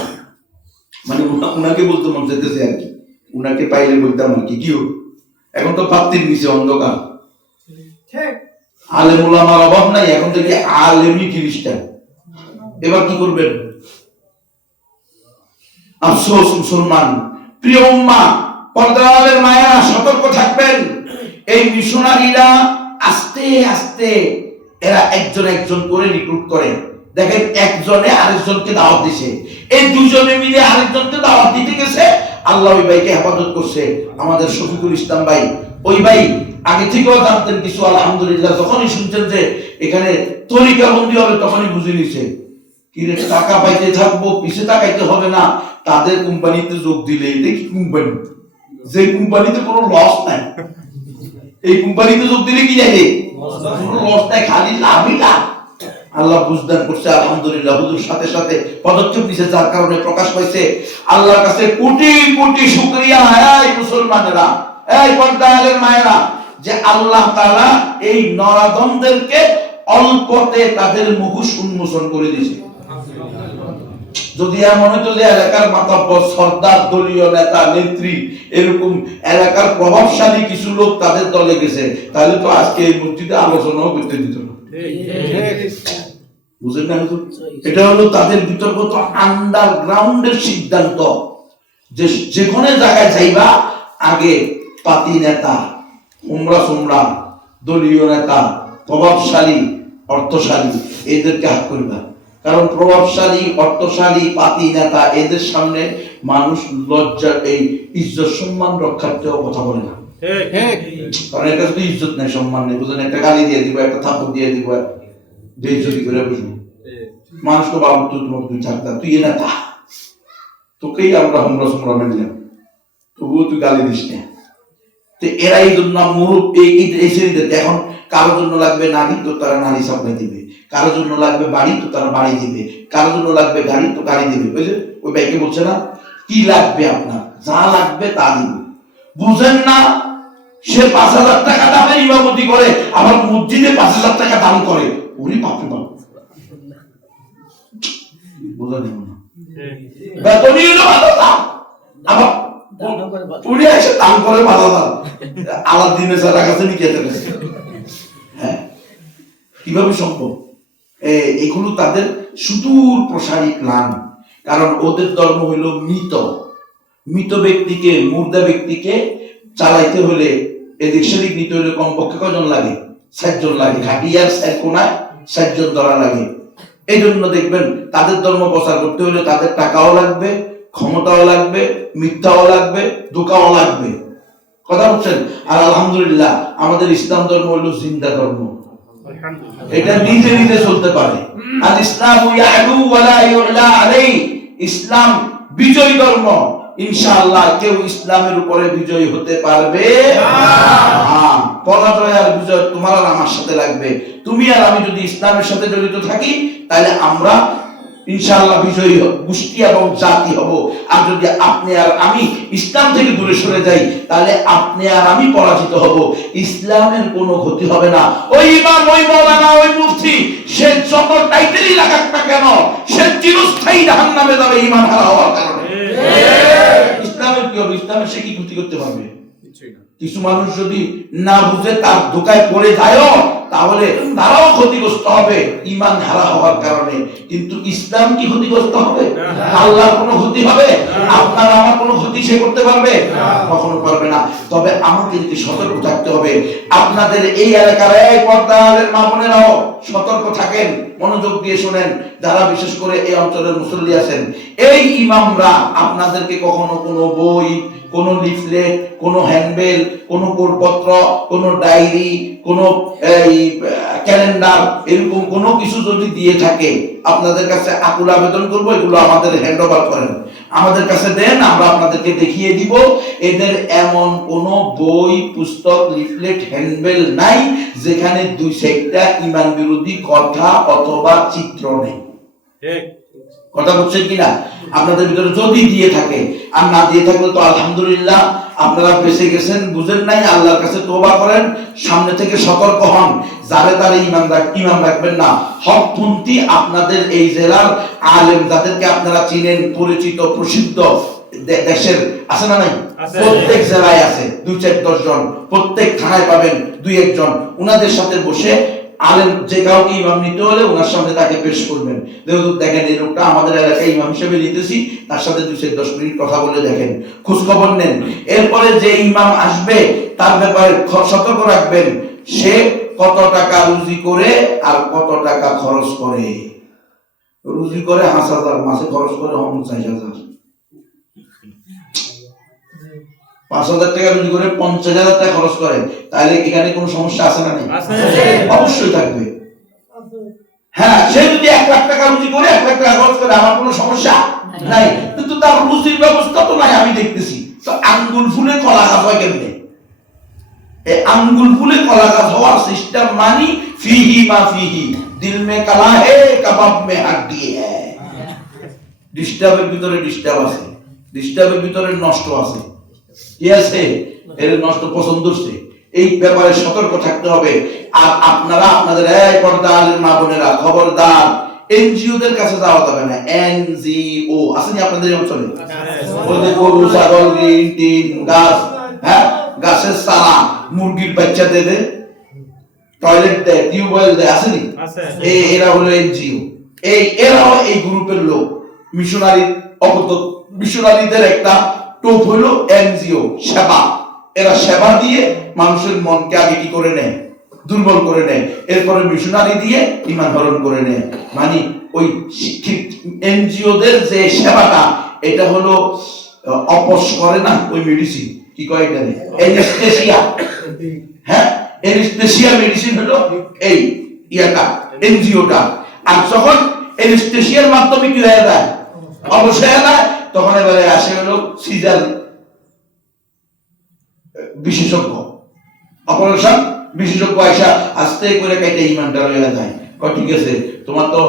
মানে উনাকে বলতে মন চাইতেছে আর কি, উনাকে পাইলে বলতাম আর কি কি হোক। এখন তো প্রাপ্তির নিচে অন্ধকার, আলেম ওলামার অভাব নাই, এখন থেকে আলেমই খ্রিস্টান। এবার কি করবেন? আফসোস মুসলমান, প্রিয় উম্মাহ, পর্দার মায়া, সতর্ক থাকবেন। এই মিশনারিরা আস্তে আস্তে এরা একজন একজন করে রিক্রুট করে। দেখেন একজনে আরেকজনকে দাওয়াত দিছে, এই দুজনে মিলে আরেকজনকে দাওয়াত দিতে গেছে, আল্লাহ ওই ভাইকে হেফাজত করছে। আমাদের শফিকুল ইসলাম ভাই, ওই ভাই আগে থেকেও জানতেন কিছু, আলহামদুলিল্লাহ যখনই শুনছেন যে এখানে তরিকা বন্দী হবে তখনই বুঝে নিছে কিরে টাকা পাইতে থাকবো, পিছে তাকাইতে হবে না। তাদের কোম্পানিতে যোগ দিলে, এটা কি কোম্পানি? যে কোম্পানিতে কোনো লস নাই, এই কোম্পানিতে যোগ দিলে কি জানে কোনো লস নাই, খালি লাভই লাভ। আল্লাহ বুঝদান করছে, আলহামদুলিল্লাহ। হুজুর সাথে সাথে পদক্ষেপ নিছে, যার কারণে প্রকাশ পাইছে। আল্লাহর কাছে কোটি কোটি শুকরিয়া, এই মুসলমানেরা, এই পর্দার মায়েরা, যে আল্লাহ তাআলা এই নরাধমদেরকে অল্পতে তাদের মুখোশ উন্মোচন করে দিয়েছে। যদি এমন হতো যে এলাকার মাতব্বর, সর্দার, দলীয় নেতা নেত্রী, এরকম এলাকার প্রভাবশালী কিছু লোক তাদের দলে গেছে, তাহলে তো আজকে এই মসজিদে আলোচনাও করতে দিত না। বুঝেন না? এটা হলো তাদের বিতর্কত আন্ডারগ্রাউন্ডের সিদ্ধান্ত, যে যেখানে জায়গায় যাইবা আগে পাতি নেতা, উমরা সুমরা, দলীয় নেতা, প্রভাবশালী, অর্থশালী, এদেরকে হাত করবা। কারণ প্রভাবশালী, অর্থশালী, পাতি নেতা, এদের সামনে মানুষ লজ্জা, এই ইজ্জত সম্মান রক্ষার্থেও কথা বলে না। কারণ এটা শুধু ইজ্জত নেই, সম্মান নেই। বুঝলেন? একটা গালি দিয়ে দিব, একটা থাপ্পড় দিয়ে দিব, বেইজ্জতি করে বুঝবো। মানুষকে বাবু তুই তোমার তুই থাকতা, তুই এ নেতা, তোকেই আমরা হুমরা সুমরা মেনলাম, তবুও তুই গালি দিস না। তো এরা এই জন্য মুরুব এই শ্রেণীদের, এখন কারোর জন্য লাগবে নারী, তো তারা নারী সামনে দিবে, কারোর জন্য লাগবে বাড়ি, তো তারা বাড়ি দিবে, কারোর জন্য লাগবে গাড়ি, তো গাড়ি দিবে। বুঝলেন? ওই ভাইকে বলছে না কি লাগবে আপনার, যা লাগবে তা দিবে। বুঝেন না? সে 5,000 টাকা দামে ইমামতি করে, আবার মসজিদে 5,000 টাকা দাম করে। উনি পাপে পাপ, বুঝলেন না? বেতনই হলো ভালো, আবার উনি এসে দাম করে ভালো দাম। আলাদিনে যারা কাছে নিয়ে যেতে গেছে, হ্যাঁ, কিভাবে সম্ভব? এগুলো তাদের সুদূর প্রসারী প্ল্যান। কারণ ওদের ধর্ম হইল মৃত, মৃত ব্যক্তিকে, মুর্দা ব্যক্তিকে চালাইতে হলে, এদিক সেদিক নিতে হলে কমপক্ষে কজন লাগে? 60 জন লাগে। ঘাটিয়ার 4 কোনায় 60 জন ধরা লাগে। এই জন্য দেখবেন তাদের ধর্ম প্রচার করতে হলে তাদের টাকাও লাগবে, ক্ষমতাও লাগবে, মিথ্যাও লাগবে, ধোঁকাও লাগবে। কথা বলছেন? আর আলহামদুলিল্লাহ আমাদের ইসলাম ধর্ম হলো জিন্দা ধর্ম, এটা নিজে নিজে চলতে পারে। আর ইসলাম ইয়ালু ওয়ালা ইউলা আলাই, ইসলাম বিজয় ধর্ম। ইনশাআল্লাহ কেউ ইসলামের উপরে বিজয় হতে পারবে না। পরাজয় আর বিজয় তোমার আর আমার সাথে লাগবে। তুমি আর আমি যদি ইসলামের সাথে জড়িত থাকি, তাহলে আমরা ইনশাআল্লাহ বিজয়ী গোষ্ঠী এবং জাতি হব। আর যদি আপনি আর আমি ইসলাম থেকে দূরে সরে যাই, তাহলে আপনি আর আমি পরাজিত হব। ইসলামের কোনো ক্ষতি হবে না। ওই ইমাম, ওই মাওলানা, ওই মুফতি, সে যত টাইটেলই লাগাক না কেন, সে চিরস্থায়ী জাহান্নামে যাবে ঈমান হারা হওয়ার কারণে। ইসলামের কি হবে? ইসলামের সে কি ক্ষতি করতে পারবে? কিছু মানুষ যদি না বুঝে তার ধোকায় পড়ে যায়, তাহলে তারাও ক্ষতিগ্রস্ত হবে ঈমান হারা হওয়ার কারণে। কিন্তু ইসলাম কি ক্ষতিগ্রস্ত হবে? আল্লাহর কোনো ক্ষতি হবে? আপনার আমার কোনো ক্ষতি সে করতে পারবে? কখনো পারবে না। তবে আমাদেরকে সতর্ক থাকতে হবে। আপনাদের এই এলাকার এই পর্দার মা বোনেরাও সতর্ক থাকেন, মনোযোগ দিয়ে শুনেন। যারা বিশেষ করে এই অঞ্চলের মুসল্লি আছেন, এই ইমামরা আপনাদেরকে কখনো কোনো বই, কোনো লিফলেট, কোনো হ্যান্ডবেল, কোনো কোডপত্র, কোনো ডায়েরি, কোনো ক্যালেন্ডার, এরকম কোনো কিছু যদি দিয়ে থাকে, আপনাদের কাছে আকুল আবেদন করবো, এগুলো আমাদের হ্যান্ড ওভার করেন, আমাদের কাছে দেন, আমরা আপনাদেরকে আপনাদেরকে দেখিয়ে দিব এদের এমন কোন বই পুস্তক লিফলেট হ্যান্ডবেল নাই যেখানে দুই সাইডটা ঈমান বিরোধী কথা অথবা চিত্র নেই। ঠিক কথা বলছেন কিনা? আপনাদের ভিতরে যদি দিয়ে থাকে, আর না দিয়ে থাকলে তো আলহামদুলিল্লাহ, আপনারা বেঁচে গেছেন, বুঝেন নাই, আল্লাহর কাছে তওবা করেন, সামনে থেকে সতর্ক হন, যারে তারে ঈমান রাখবেন না। হকপন্থী আপনাদের এই জেলার আলেম যাদেরকে আপনারা চিনেন, পরিচিত প্রসিদ্ধ দেশের আছে না নাই? প্রত্যেক জেলায় আছে 2-4-10 জন, প্রত্যেক থানায় পাবেন 2-1 জন। উনাদের সাথে বসে আলেম যে কাউকে ইমাম নিতে হলে ওনার সামনে তাকে পেশ করবেন। দেখেন এই লোকটা আমাদের এলাকায় ইমাম হিসেবে নিতেছি, তার সাথে 2-10 মিনিট কথা বলে দেখেন, খোঁজ খবর নেন। এরপরে যে ইমাম আসবে তার ব্যাপারে সতর্ক রাখবেন, সে কত টাকা রুজি করে আর কত টাকা খরচ করে। রুজি করে 5,000, মাসে খরচ করে 50,000। 5,000 টাকা রুজি করে 50,000 টাকা খরচ করে, তাহলে এখানে কোনো সমস্যা আছে না? নেই? অবশ্যই থাকবে। হ্যাঁ, সে যদি 1 লাখ টাকা রুজি করে 1 লাখ টাকা খরচ করে, আমার কোনো সমস্যা নাই, কিন্তু তার রুজির ব্যবস্থা তো নাই আমি দেখতেছি। তো আঙ্গুল ফুলে কলা গাছ হয় কেমনে? এই আঙ্গুল ফুলে কলা গাছ হওয়ার সিস্টেম মানি ফিহি মা ফিহি, দিল মে কালা হে কাবাব মে হাড্ডি হে। ডিস্টার্বের ভিতরে ডিস্টার্ব আছে, ডিস্টার্বের ভিতরে নষ্ট আছে, কি আছে? এর নষ্ট পছন্দ হচ্ছে। এই ব্যাপারে সতর্ক থাকতে হবে। আর আপনারা আপনাদের এই পর্দার মা বোনেরা, খবরদার, এনজিওদের কাছে যাওয়া যাবে না। এনজিও আসেনি আপনাদের অঞ্চলে? ওদের গরু, ছাগল, গ্রিন টিন গাছ, হ্যাঁ, গাছের চারা, মুরগির বাচ্চা দেবে, টয়লেট দেয়, টিউবওয়েল দেয়, আসেনি? এরা হলো এনজিও। এরাও এই গ্রুপের লোক। মিশনারিদের একটা টোপ হলো এনজিও, সেবা। এরা সেবা দিয়ে মানুষের মনকে আগে কি করে নেয়? দুর্বল করে নেয়। এরপরে মিশনারি দিয়ে ঈমান হরণ করে নেয়। মানে ওই এনজিওদের যে সেবাটা, এটা হলো অপস করে না ওই মেডিসিন, কি কয় এটা? অ্যানেস্থেসিয়া। হ্যাঁ, অ্যানেস্থেসিয়া মেডিসিন হলো এই ইয়াটা, এনজিওটা। আর যখন অ্যানেস্থেসিয়ার মাধ্যমে কি হয়ে যায়, অবশ্যই হয়ে যায়, তখন এবারে আসে হলো সিজার বিশেষজ্ঞ, অপারেশন বিশেষজ্ঞ আইসা আস্তে করে কাইটা ঈমানটা লইয়া যায়। ঠিক আছে, তোমার তো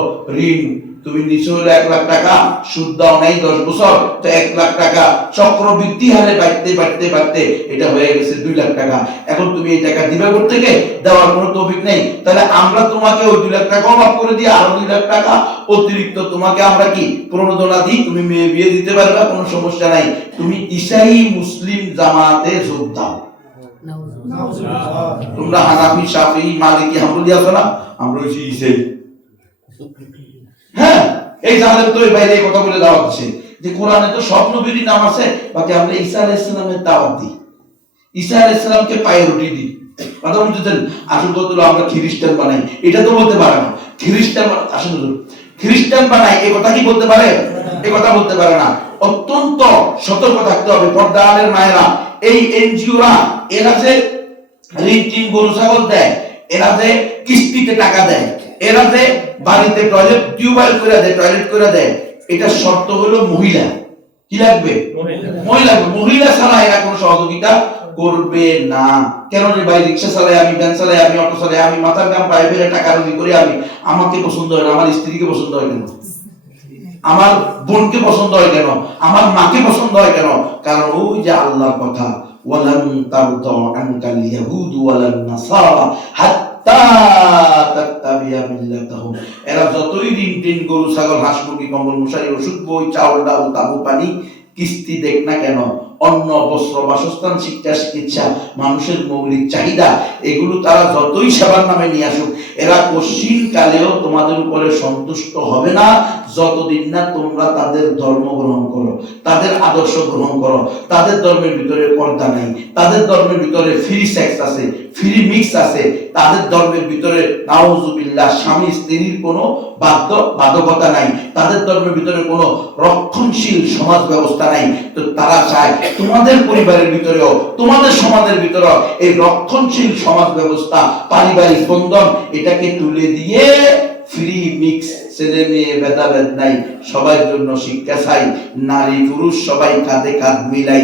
ঋণ, তুমি নিচে হলো 1 লাখ টাকা, সুদ দাও নাই 10 বছর, তো 1 লাখ টাকা চক্রবৃদ্ধি হারে বাড়তে বাড়তে বাড়তে এটা হয়ে গেছে 2 লাখ টাকা। এখন তুমি এই টাকা দিবে করতে গিয়ে দেওয়ার কোনো তৌফিক নেই, তাহলে আমরা তোমাকে ওই 2 লাখ টাকা মাফ করে দিই, আরো 2 লাখ টাকা অতিরিক্ত তোমাকে আমরা কি প্রণোদনা দিই, তুমি মেয়ে বিয়ে দিতে পারবে, কোনো সমস্যা নাই, তুমি ঈসাই মুসলিম জামাতে যোগ দাও। তোমরা হানাফি, শাফি, মালিকি, হাম্বলি আছো না? আমরা হইছি ঈসাই। হ্যাঁ, এই জামাতে তো এই বাইরে কথা বলে দাওয়াত দিচ্ছে যে কোরআনে তো সব নবীরই নাম আছে, বাকি আমরা ঈসা আলাইহিস সালামের দাওয়াত দিই, ঈসা আলাইহিস সালামকে প্রায়োরিটি দিই। কথা বুঝতেছেন? আসল কথা হলো আমরা খ্রিস্টান বানাই, এটা তো বলতে পারে না। খ্রিস্টান আসলে খ্রিস্টান বানাই, এই কথা কি বলতে পারে? এই কথা বলতে পারে না। অত্যন্ত সতর্ক থাকতে হবে। পর্দার মায়েরা, এই এনজিওরা, এরা যে ঋণ টিন গরু ছাগল দেয়, এরা যে কিস্তিতে টাকা দেয়, এরা যে বাড়িতে টয়লেট টিউবওয়েল করে দেয়, টয়লেট করে দেয়, এটা শর্ত হলো মহিলা। কি লাগবে? মহিলা। মহিলা ছাড়া এরা কোনো সহযোগিতা করবে না। কেন রে ভাই, রিক্সা চালাই আমি, ভ্যান চালাই আমি, অটো চালাই আমি, মাথার গাম পায়ে ফেলে টাকা রুজি করি আমি, আমাকে পছন্দ হয় না, আমার স্ত্রীকে পছন্দ হয় কেন? আমার বোনকে পছন্দ হয় কেন? আমার মাকে পছন্দ হয় কেন? কারণ ওই যে আল্লাহর কথা, ওয়ালান তারদা আনকাল ইয়াহুদ ওয়ালান নাসারা হাত্তা তাত্তাবিয়া মিল্লাতাহুম। এরা যতই ঋণ টিন গরু ছাগল হাঁস মুরগি কম্বল মশারি ওষুধ বই চাউল ডাল তাবু পানি কিস্তি দেখ না কেন, অন্ন বস্ত্র বাসস্থান শিক্ষা চিকিৎসা মানুষের মৌলিক চাহিদা, এগুলো তারা যতই সেবার নামে নিয়ে আসুক, এরা কশিন কালেও তোমাদের উপরে সন্তুষ্ট হবে না যতদিন না তোমরা তাদের ধর্ম গ্রহণ করো, তাদের আদর্শ গ্রহণ করো। তাদের ধর্মের ভিতরে পর্দা নাই, তাদের ধর্মের ভিতরে ফ্রি সেক্স আছে, ফ্রি মিক্স আছে, তাদের ধর্মের ভিতরে নাউজুবিল্লাহ স্বামী স্ত্রীর কোনো বাধ্যবাধকতা নাই, তাদের ধর্মের ভিতরে কোনো রক্ষণশীল সমাজ ব্যবস্থা নাই। তো তারা চায় তোমাদের পরিবারের ভিতরেও, তোমাদের সমাজের ভিতরেও এই রক্ষণশীল সমাজ ব্যবস্থা, পারিবারিক বন্ধন, এটাকে তুলে দিয়ে ফ্রি মিক্স ছেলে মেয়ে ভেদাভেদ নাই, সবার জন্য শিক্ষা চাই, নারী পুরুষ সবাই কাঁধে কাঁধ মিলাই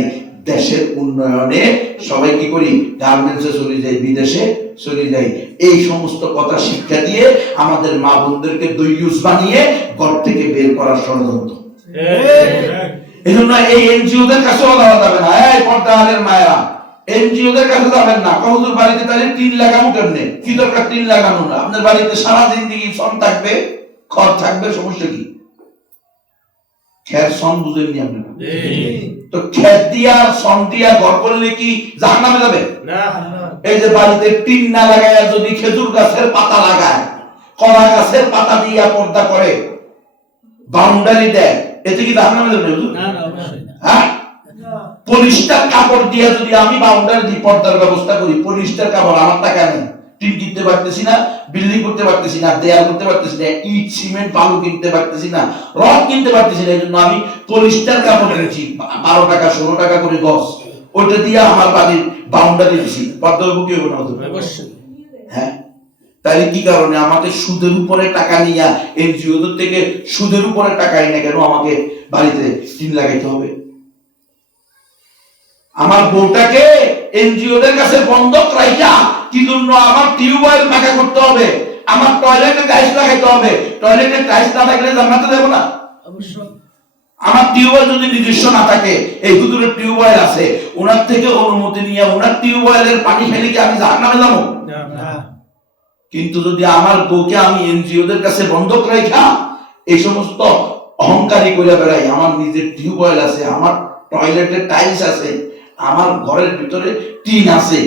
দেশের উন্নয়নে সবাই কি করি, গার্মেন্টসে চলে যাই, বিদেশে চলে যাই। এই সমস্ত কথা শিক্ষা দিয়ে আমাদের মা বোনদেরকে দৈয়ুস বানিয়ে ঘর থেকে বের করার ষড়যন্ত্র। এজন্য এই এনজিওদের কাছেও যাওয়া যাবে না। এই পর্দারের মায়েরা, এনজিওদের কাছে যাবেন না। হুজুর বাড়িতে তাহলে টিন লাগানো কেমনে? কি দরকার টিন লাগানো? না, আপনার বাড়িতে সারা জিন্দেগি সন থাকবে, খড় থাকবে, সমস্যা কি? খের সন বুঝেননি আপনারা? তো খের দিয়া সন দিয়া ঘর করলে কি জাহান্নামে যাবে? না। এই যে বাড়িতে টিন না লাগায়া যদি খেজুর গাছের পাতা লাগায়, কলা গাছের পাতা দিয়া পর্দা করে, বাউন্ডারি দেয়, এতে কি জাহান্নামে যাবে? না না, অবশ্যই না। হ্যাঁ, পলিস্টার কাপড় দিয়ে যদি আমি বাউন্ডারি দি, পর্দার ব্যবস্থা করি, পলিস্টার কাপড়, আমার টাকা নেই, টিন কিনতে পারতেছি না, বিল্ডিং করতে পারতেছি না, দেয়াল করতে পারতেছি না, ইট সিমেন্ট বালু কিনতে পারতেছি না, রড কিনতে পারতেছি না, এই জন্য আমি পলিস্টার কাপড় কিনেছি 12 টাকা 16 টাকা করে গজ, ওইটা দিয়ে আমার বাড়ির বাউন্ডারি দিছি, পর্দা কি হবে না? অবশ্যই। হ্যাঁ, তাই কি কারণে আমাকে সুদের উপরে টাকা নিয়া এনজিওদের থেকে সুদের উপরে টাকা এনে কেন আমাকে বাড়িতে টিন লাগাইতে হবে? আমার বউটাকে এনজিওদের কাছে বন্ধক রাখা কি জন্য আমার টিউবওয়েল পাকা করতে হবে, আমার টয়লেটে টাইলস লাগাইতে হবে? টয়লেটে টাইলস না থাকলে জান্নাতে যাব না? অবশ্যই। আমার টিউবওয়েল যদি নিজস্ব না থাকে, এই হুজুরের টিউবওয়েল আছে, ওনার থেকে অনুমতি নিয়ে ওনার টিউবওয়েলের পানি ফেলে কি আমি জাহান্নামে যাব? না। কিন্তু যদি আমার বউকে আমি এনজিওদের কাছে বন্ধক রাখা এই সমস্ত অহংকারী করে বেড়াই, আমার নিজের টিউবওয়েল আছে, আমার টয়লেটে টাইলস আছে, আমার ঘরের ভিতরে টিন আছে,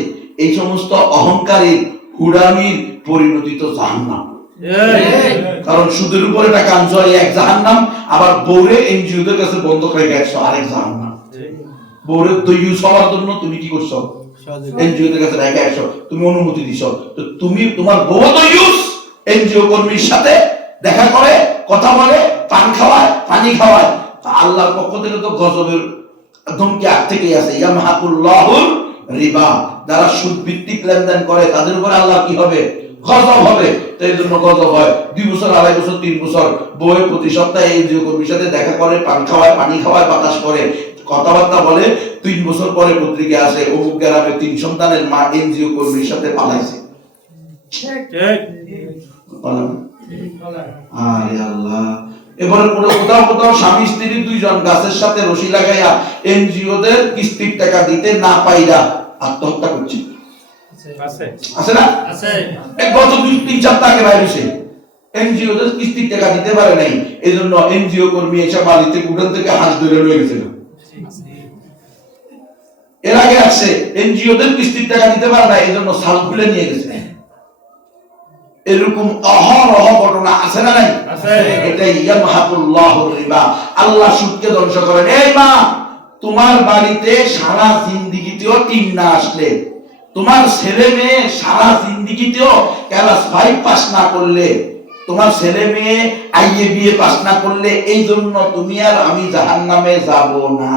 এই সমস্ত অহংকারীর হুড়ামির পরিণতি তো জাহান্নাম। কারণ সুদের উপরে টাকা আনছয় এক জাহান্নাম, আবার বউরে এনজিওদের কাছে বন্ধক রেখে একশো আরেক জাহান্নাম। বউরে দৈয়ুস হওয়ার জন্য তুমি কি করছো? এনজিওদের কাছে রেখে একশো, তুমি অনুমতি দিছো, তো তুমি তোমার বউ দৈয়ুস এনজিও কর্মীর সাথে দেখা করে, কথা বলে, পান খাওয়ায়, পানি খাওয়ায়, আল্লাহর পক্ষ থেকে তো গজবের ধমকি আগ থেকেই আছে। ইয়ামহাকুল্লাহুর রিবা, যারা সুদ ভিত্তিক লেনদেন করে তাদের উপরে আল্লাহ কি হবে? গজব হবে। তো এই জন্য গজব হয় 2 বছর 2.5 বছর 3 বছর বউয়ের প্রতি সপ্তাহে এনজিও কর্মীর সাথে দেখা করে, পান খাওয়ায়, পানি খাওয়ায়, বাতাস করে, কথাবার্তা বলে। 3 বছর পরে পত্রিকা আসে অমুক গ্রামে 3 সন্তানের মা এনজিও কর্মীর সাথে পালাইছে। আরে আল্লাহ, এবারে কোথাও কোথাও স্বামী স্ত্রী 2 জন গাছের সাথে রশি লাগাইয়া এনজিওদের কিস্তির টাকা দিতে না পাইরা আত্মহত্যা করছে। আছে না? আছে। গত 2-3 সপ্তাহ আগে বাইরে হইছে, এনজিওদের কিস্তির টাকা দিতে পারে নাই, এজন্য এনজিও কর্মী এসে বাড়িতে উঠান থেকে হাঁস ধরে লয়ে গেছিল। এর আগে আসছে এনজিওদের কিস্তির টাকা দিতে পারে না, এজন্য সাল খুলে নিয়ে গেছে। এরকম অহরহ ঘটনা আছে না নাই? আছে। এটাই ইয়ামহাকুল্লাহুর রিবা, আল্লাহ সুদকে ধ্বংস করেন। এই মা, তোমার বাড়িতে সারা জিন্দেগিতেও টিন না আসলে, তোমার ছেলে মেয়ে সারা জিন্দেগিতেও ক্লাস 5 পাস না করলে, তোমার ছেলে মেয়ে আইএ বিএ পাস না করলে, এই জন্য তুমি আর আমি জাহান্নামে যাব না।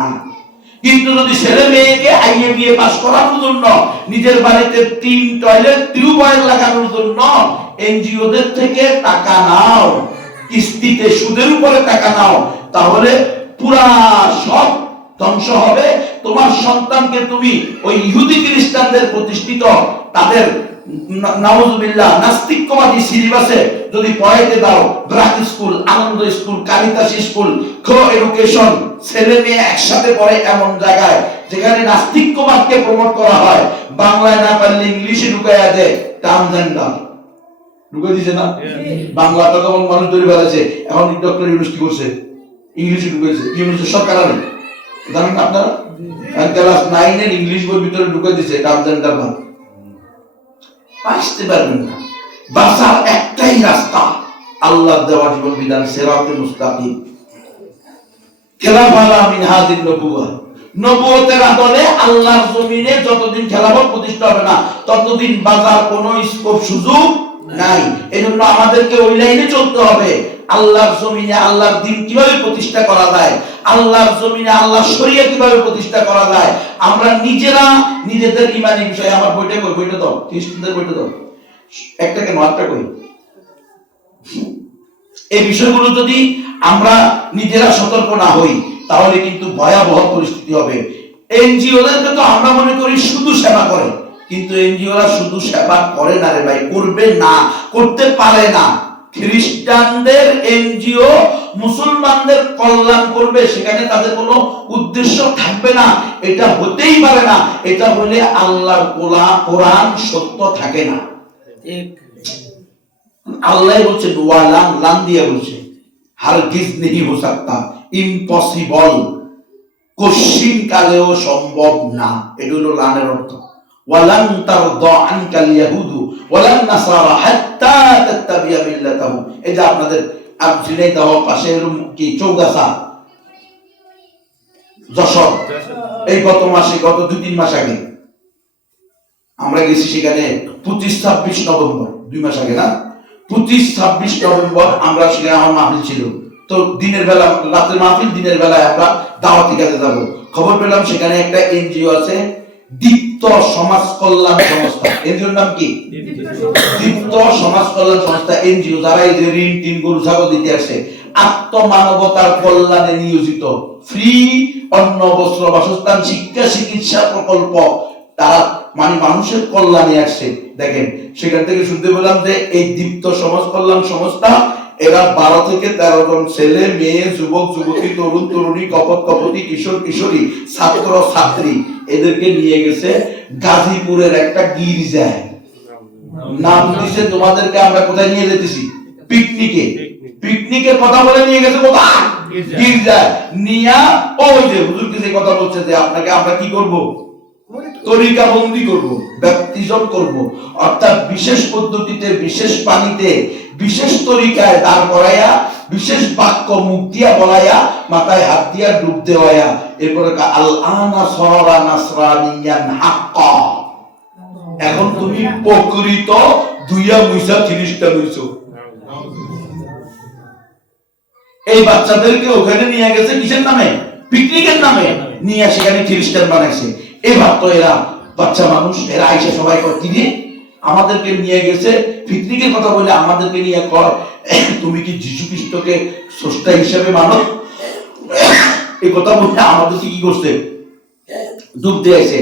কিন্তু যদি ছেলে মেয়েকে আইএ বিএ পাস করানোর জন্য নিজের বাড়িতে 3 টয়লেট টিউবওয়েল লাগানোর জন্য এনজিওদের থেকে টাকা নাও, কিস্তিতে সুদের উপরে টাকা নাও, তাহলে পুরা সব ধ্বংস হবে। তোমার সন্তানকে তুমি ওই ইহুদি খ্রিস্টানদের প্রতিষ্ঠিত তাদের নাউজুবিল্লাহ নাস্তিকবাদী সিলেবাসে যদি পড়াইতে দাও, BRAC school, Ananda school, Caritas school, co education, ছেলে মেয়ে একসাথে পড়ে এমন জায়গায় যেখানে নাস্তিকবাদকে প্রমোট করা হয়, বাংলায় না পারলে ইংলিশে ঢুকাইয়া দেয়, ট্রান্সজেন্ডার ঢুকাই দিছে না? বাংলাটা তখন মানুষ ধরে বেড়াচ্ছে, এখন ডক্টর ইউনুস কি করছে? ইংলিশে ঢুকাইছে। ইউনুসের সরকার আনে, জানেন আপনারা? ক্লাস 9 এর ইংলিশ বই ভিতরে ঢুকাই দিছে ট্রান্সজেন্ডার ভাব। আসতে পারবেন না। বাঁচার একটাই রাস্তা, আল্লাহর দেওয়া জীবন বিধান, সিরাতে মুস্তাকিম, খেলাফা মিন হাদিন নবুওয়া। নবুয়তের আদলে আল্লাহর জমিনে যতদিন খেলাফত প্রতিষ্ঠা হবে না, ততদিন বাঁচার কোনো স্কোপ সুযোগ নাই। এজন্য আমাদেরকে ওই লাইনে চলতে হবে। আল্লাহর জমিনে আল্লাহর দ্বীন কিভাবে প্রতিষ্ঠা করা যায়, আল্লাহর জমিনে আল্লাহর শরিয়া কিভাবে প্রতিষ্ঠা করা যায়, আমরা নিজেরা নিজেদের ঈমানি বিষয়ে, আমার বইটা দাও, খ্রিস্টানদের বইটা দাও, একটা কেন আটটা কই, এই বিষয়গুলো যদি আমরা নিজেরা সতর্ক না হই তাহলে কিন্তু ভয়াবহ পরিস্থিতি হবে। এনজিওদেরকে তো আমরা মনে করি শুধু সেবা করে, কিন্তু এনজিওরা শুধু সেবা করে না রে ভাই, করবে না, করতে পারে না। খ্রিস্টানদের এনজিও মুসলমানদের কল্যাণ করবে, সেখানে তাদের কোনো উদ্দেশ্য থাকবে না, এটা হতেই পারে না। এটা হলে আল্লাহর কোরআন সত্য থাকে না। আল্লাহ বলছেন ওয়ালান, লান দিয়ে বলছে হারগিজ নেহি হো সাকতা, ইম্পসিবল, কশিন কালেও সম্ভব না। এটা হলো লানের অর্থ। ওয়ালান তারদা আনকাল ইয়াহুদু ওয়ালান নাসারা হাত্তা তাত্তাবিয়া মিল্লাতাহু। এই যে আপনাদের আপজিনে দেওয়ার পাশে কি চৌগাছা যশোর, এই গত 2-3 মাস আগে আমরা গেছি সেখানে 25-26 নভেম্বর, 2 মাস আগে না, 25-26 নভেম্বর আমরা সেখানে, আমার মাহফিল ছিল। তো দিনের বেলা, রাতের মাহফিল, দিনের বেলায় আমরা দাওয়াতি কাজে যাব। খবর পেলাম সেখানে একটা এনজিও আছে, দীপ্ত সমাজ কল্যাণ সংস্থা। এনজিওর নাম কি? দীপ্ত সমাজ কল্যাণ সংস্থা এনজিও। যারা এই যে ঋণ টিন গরু ছাগল দিতে আসে, আত্মমানবতার কল্যাণে নিয়োজিত, ফ্রি অন্ন বস্ত্র বাসস্থান শিক্ষা চিকিৎসা প্রকল্প, তারা মানে মানুষের কল্যাণে আসছে। দেখেন সেখান থেকে শুনতে পেলাম যে এই দীপ্ত সমাজ কল্যাণ সংস্থা, এরা 12 থেকে 13 জন ছেলে মেয়ে, যুবক যুবতী, তরুণ তরুণী, কপট কপতি, কিশোর কিশোরী, ছাত্র ছাত্রী, এদেরকে নিয়ে গেছে গাজীপুরের একটা গির্জায়। নাম দিছে তোমাদেরকে আমরা কোথায় নিয়ে যেতেছি? পিকনিকে। পিকনিকের কথা বলে নিয়ে গেছে কোথায়? গির্জায়। নিয়া ওই যে হুজুরকে যে কথা বলছে যে আপনাকে আমরা কি করব? তরিকা বন্দি করব, ব্যাপটিজম করব, অর্থাৎ বিশেষ পদ্ধতিতে, বিশেষ পানিতে, বিশেষ তরিকায় দাঁড় করাইয়া, বিশেষ বাক্য মুখ দিয়া বলাইয়া, মাথায় হাত দিয়া ডুব দেওয়াইয়া, এরপরে আল আনা সারা নাসরানিয়ান হাক্কা, এখন তুমি প্রকৃত দুইয়া মুইসা খ্রিস্টান হইছো। এই বাচ্চাদেরকে ওখানে নিয়ে গেছে কিসের নামে? পিকনিকের নামে নিয়ে সেখানে খ্রিস্টান বানাইছে। এবার তো এরা বাচ্চা মানুষ, এরা আইসা সবাই কি দিয়ে আমাদেরকে নিয়ে গেছে পিকনিকের কথা বলে, আমাদেরকে নিয়ে কর তুমি কি যীশু খ্রিস্টকে স্রষ্টা হিসেবে মানো, এই কথা বলে আমাদেরকে কি করছে? ডুব দিয়েছে।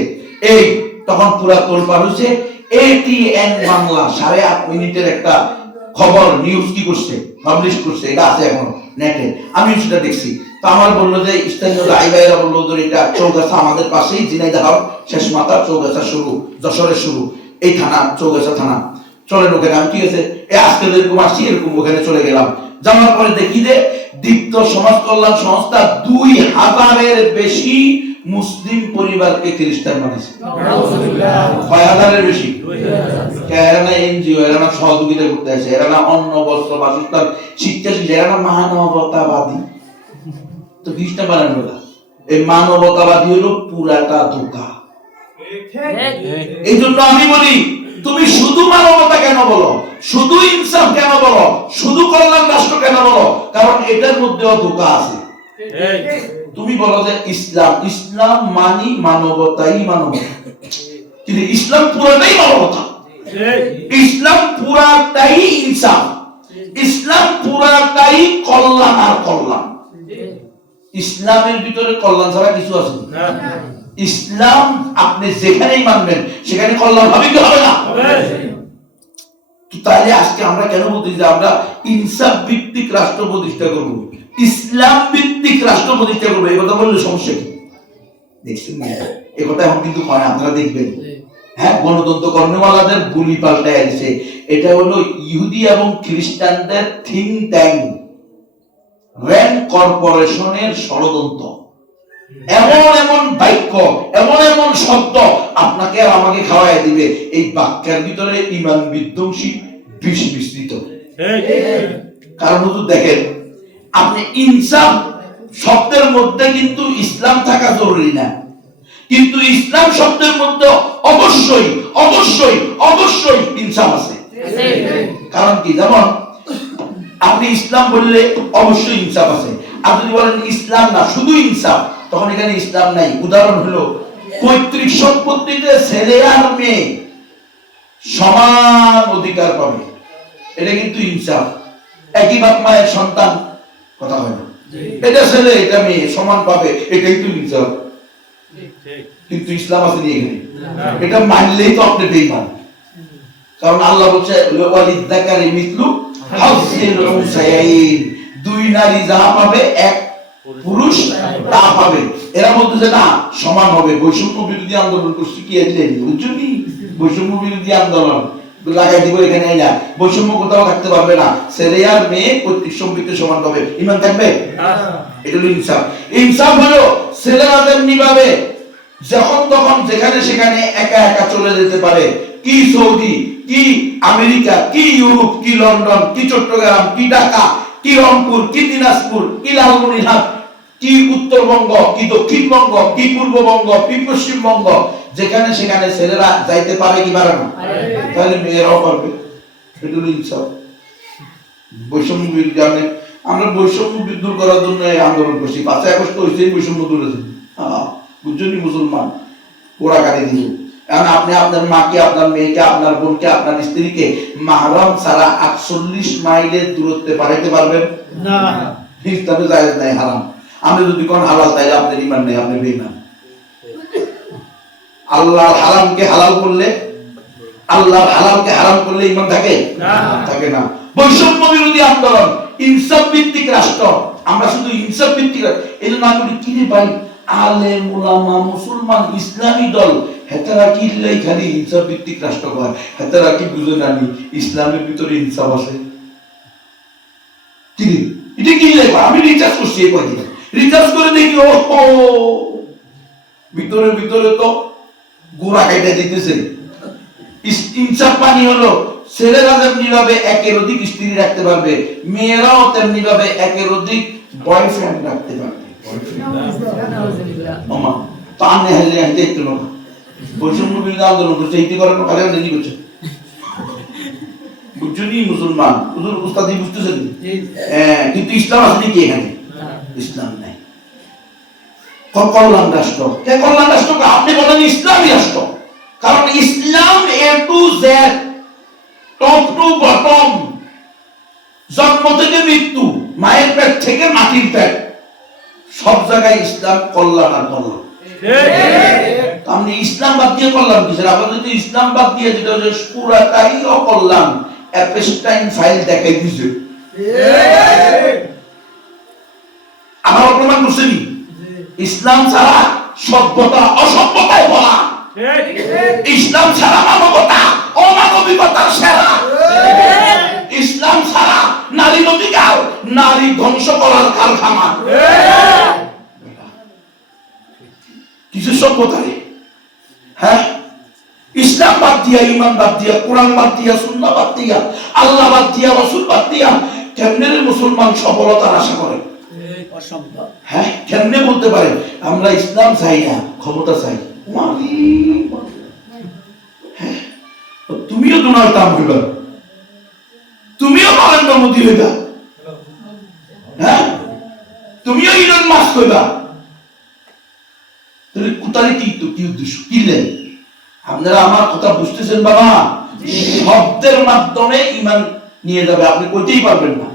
এই তখন পুরা তোলপাড় হয়েছে। এটিএন বাংলা 8.5 মিনিটের একটা খবর নিউজ কি করছে, পাবলিশ করছে, এটা আছে এখন নেটে, আমি সেটা দেখছি। তো আমার বললো যে স্থানীয় আইবাইরা বললো যে এটা চৌগাছা আমাদের পাশেই, ঝিনাইদহ শেষ মাথা, চৌগাছা শুরু, যশোরের শুরু, এই থানা চৌগাছা থানা। চলেন ওখানে। আমি ঠিক আছে, আজকে এরকম আসছি, এরকম ওখানে চলে গেলাম। যাওয়ার পরে দেখি যে দীপ্ত সমাজ কল্যাণ সংস্থা 2000-এর বেশি মুসলিম পরিবারকে খ্রিস্টান বানিয়েছে। 2000-এর বেশি। এরা না এনজিও, এরা না সহযোগিতা করতে আসে, এরা না অন্ন বস্ত্র বাসস্থান শিক্ষা শিক্ষা, এরা না মানবতাবাদী। তো খ্রিস্টান বানানো না, এই মানবতাবাদী হলো পুরাটা ধোঁকা। এই জন্য আমি বলি, তুমি শুধু মানবতা কেন বলো, শুধু ইনসাফ কেন বলো, শুধু কল্যাণ রাষ্ট্র কেন বলো? কারণ এটার মধ্যেও ধোঁকা আছে। তুমি বলো যে ইসলাম, ইসলাম মানি মানবতাই মানবতা, কিন্তু ইসলাম পুরাটাই মানবতা, ইসলাম পুরাটাই ইনসাফ, ইসলাম পুরাটাই কল্যাণ আর কল্যাণ। ইসলামের ভিতরে কল্যাণ ছাড়া কিছু আছে না। ইসলাম আপনি যেখানেই মানবেন সেখানে কল্যাণ হবে কি হবে না? তাহলে আজকে আমরা কেন বলতে যে আমরা ইনসাফ ভিত্তিক রাষ্ট্র প্রতিষ্ঠা করব, ইসলাম ভিত্তিক রাষ্ট্র প্রতিষ্ঠা করবো, এই কথা বললে সমস্যা কি? দেখছেন না, এই কথা এখন কিন্তু হয়, আপনারা দেখবেন। হ্যাঁ, গণতন্ত্র কর্মওয়ালাদের বুলি পাল্টায় দিছে। এটা হলো ইহুদি এবং খ্রিস্টানদের থিঙ্ক ট্যাঙ্ক, র্যান্ড কর্পোরেশনের ষড়যন্ত্র। এমন এমন বাক্য, এমন এমন শব্দ আপনাকে আর আমাকে খাওয়াই দিবে, এই বাক্যের ভিতরে ঈমান বিধ্বংসী বিষ মিশ্রিত। কারণ হুজুর দেখেন, আপনি ইনসাফ শব্দের মধ্যে কিন্তু ইসলাম থাকা জরুরি না, কিন্তু ইসলাম শব্দের মধ্যে অবশ্যই অবশ্যই অবশ্যই ইনসাফ আছে। কারণ কি, যেমন আপনি ইসলাম বললে অবশ্যই ইনসাফ আছে, আর যদি বলেন ইসলাম না শুধু ইনসাফ, তখন এখানে ইসলাম নাই। উদাহরণ হলো পৈতৃক সম্পত্তিতে ছেলে আর মেয়ে সমান অধিকার পাবে, এটা কিন্তু ইনসাফ। একই বাপ মায়ের সন্তান, কথা হয় না, এটা ছেলে এটা মেয়ে সমান পাবে, এটাই তো ইনসাফ। কিন্তু ইসলাম আছে নিয়ে এখানে, এটা মানলেই তো আপনি বেঈমান। কারণ আল্লাহ বলছে ওয়ালিযাকারি মিসলু হাযযিল উনসায়াইন, দুই নারী যা পাবে এক পুরুষ তা পাবে। এরা বলতেছে না সমান হবে। বৈষম্য বিরোধী আন্দোলন করছি কি এলেন বুঝুনি? বৈষম্য বিরোধী আন্দোলন লাগাই দিব এখানে না, বৈষম্য কোথাও থাকতে পারবে না। ছেলে আর মেয়ে প্রত্যেক সম্পৃক্ত সমান পাবে, ইমান থাকবে। এটা হলো ইনসাফ। ইনসাফ হলো ছেলেরা তেমনি ভাবে যখন তখন যেখানে সেখানে একা একা চলে যেতে পারে। কি সৌদি, কি আমেরিকা, কি ইউরোপ, কি লন্ডন, কি চট্টগ্রাম, কি ঢাকা, কি রংপুর, কি দিনাজপুর, কি লালমনিরহাট, কি উত্তরবঙ্গ, কি দক্ষিণবঙ্গ, কি পূর্ববঙ্গ, কি পশ্চিমবঙ্গ, যেখানে সেখানে ছেলেরা যাইতে পারে কি পারে না? তাহলে মেয়েরাও পারবে। এটা হলো ইনসাফ। বৈষম্য বিরোধী আমরা বৈষম্য দূর করার জন্য আন্দোলন করছি। 5 আগস্ট হয়েছে বৈষম্য দূর হয়েছে, বুঝছেন? মুসলমান ওরা গাড়ি দিল। কারণ আপনি আপনার মাকে, আপনার মেয়েকে, আপনার বোনকে, আপনার স্ত্রীকে মাহরাম ছাড়া 48 মাইলের দূরত্বে পাঠাইতে পারবেন না। ইসলামে জায়েজ নাই, হারাম। আপনি যদি কোন হালাল, তাইলে আপনার ঈমান নেই, আপনি বেঈমান। আল্লাহর হারামকে হালাল করলে, আল্লাহর হালালকে হারাম করলে ঈমান থাকে না, থাকে না। বৈষম্য বিরোধী আন্দোলন, ইনসাফ ভিত্তিক রাষ্ট্র। আমরা শুধু ইনসাফ ভিত্তিক, এজন্য আমি কি রে ভাই, আলেম উলামা মুসলমান ইসলামী দল হেতারা কি লাই খালি ইনসাফ ভিত্তিক রাষ্ট্র কয়, হেতারা কি বুঝে জানি ইসলামের ভিতরে ইনসাফ আছে? কি এটা কি লাই? আমি রিচার্জ করছি এই কয়দিন, রিচার্জ করে দেখি ও ভিতরে ভিতরে তো গোড়া কেটে দিতেছে। ইনসাফ পানি হলো ছেলেরা যেমনি ভাবে একের অধিক স্ত্রী রাখতে পারবে, মেয়েরাও তেমনি ভাবে একের অধিক বয়ফ্রেন্ড রাখতে পারবে। বৈষম্য বিরোধী আন্দোলন করছে, এইটি করার কালে রেডি করছে। বুঝছনি মুসলমান, উস্তাদি বুঝতেছেন? কিন্তু ইসলাম আছে নাকি এখানে? ইসলাম নাই। কল্যাণ রাষ্ট্র, কল্যাণ রাষ্ট্র আপনি বলেন ইসলামী রাষ্ট্র। কারণ ইসলাম A to Z, top to bottom, জন্ম থেকে মৃত্যু, মায়ের পেট থেকে মাটির পেট, সব জায়গায় ইসলাম কল্যাণ আর কল্যাণ। আপনি ইসলাম বাদ দিয়ে কল্যাণ কিসের? আপনি যদি ইসলাম বাদ দিয়ে যেটা পুরাটাই অকল্যাণ, অ্যাপেস্টাইন ফাইল দেখাই দিছে। আমার প্রমাণ করছেনি ইসলাম ছাড়া সভ্যতা অসভ্যতায় বলা, ইসলাম ছাড়া মানবতা অমানবিকতার সেরা, ইসলাম ছাড়া নারীর অধিকার নারী ধ্বংস করার কারখানা। কিছু সভ্যতায় হ্যাঁ, ইসলাম বাদ দিয়া, ইমান বাদ দিয়া, কোরআন বাদ দিয়া, সুন্নাহ বাদ দিয়া, আল্লাহ বাদ দিয়া, রাসূল বাদ দিয়া কেমনে মুসলমান সফলতার আশা করে? হ্যাঁ, কেমনে বলতে পারে আমরা ইসলাম চাই না, ক্ষমতা চাই? হ্যাঁ, তুমিও ডোনাল্ড ট্রাম্প হইবা, তুমিও নরেন্দ্র মোদী হইবা, হ্যাঁ, তুমিও ইলন মাস্ক হইবা। তাহলে কি উদ্দেশ্য, কি লেন? আপনারা আমার কথা বুঝতেছেন বাবা? শব্দের মাধ্যমে ইমান নিয়ে যাবে, আপনি কইতেই পারবেন না।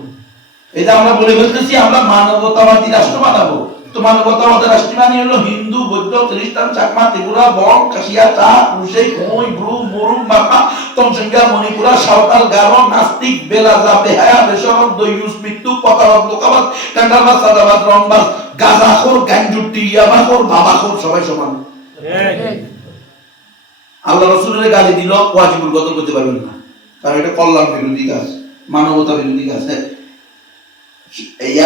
এটা আমরা বলে বলতেছি আমরা মানবতাবাদী রাষ্ট্র বানাবো। তো মানবতাবাদী রাষ্ট্র মানে হলো হিন্দু, বৌদ্ধ, খ্রিস্টান, চাকমা, ত্রিপুরা, বং, কাশিয়া, চা, মুসেই, খই, ব্রু, মুরুম, বাপা, তমসংখ্যা, মণিপুরা, সাঁওতাল, গারো, নাস্তিক, বেলাজা, বেহায়া, বেসরম, দৈয়ুস, মৃত্যু, পতাবাদ, লোকাবাদ, কান্ডারবাদ, সাদাবাদ, রংবাদ, গাঁজাখোর, গাঞ্জুটি, ইয়াবাখোর, বাবাখোর, সবাই সমান। আল্লাহ রাসূলের গালি দিল, ওয়াজিবুল কতল করতে পারবেন না, কারণ এটা কল্যাণ বিরোধী কাজ, মানবতা বিরোধী কাজ।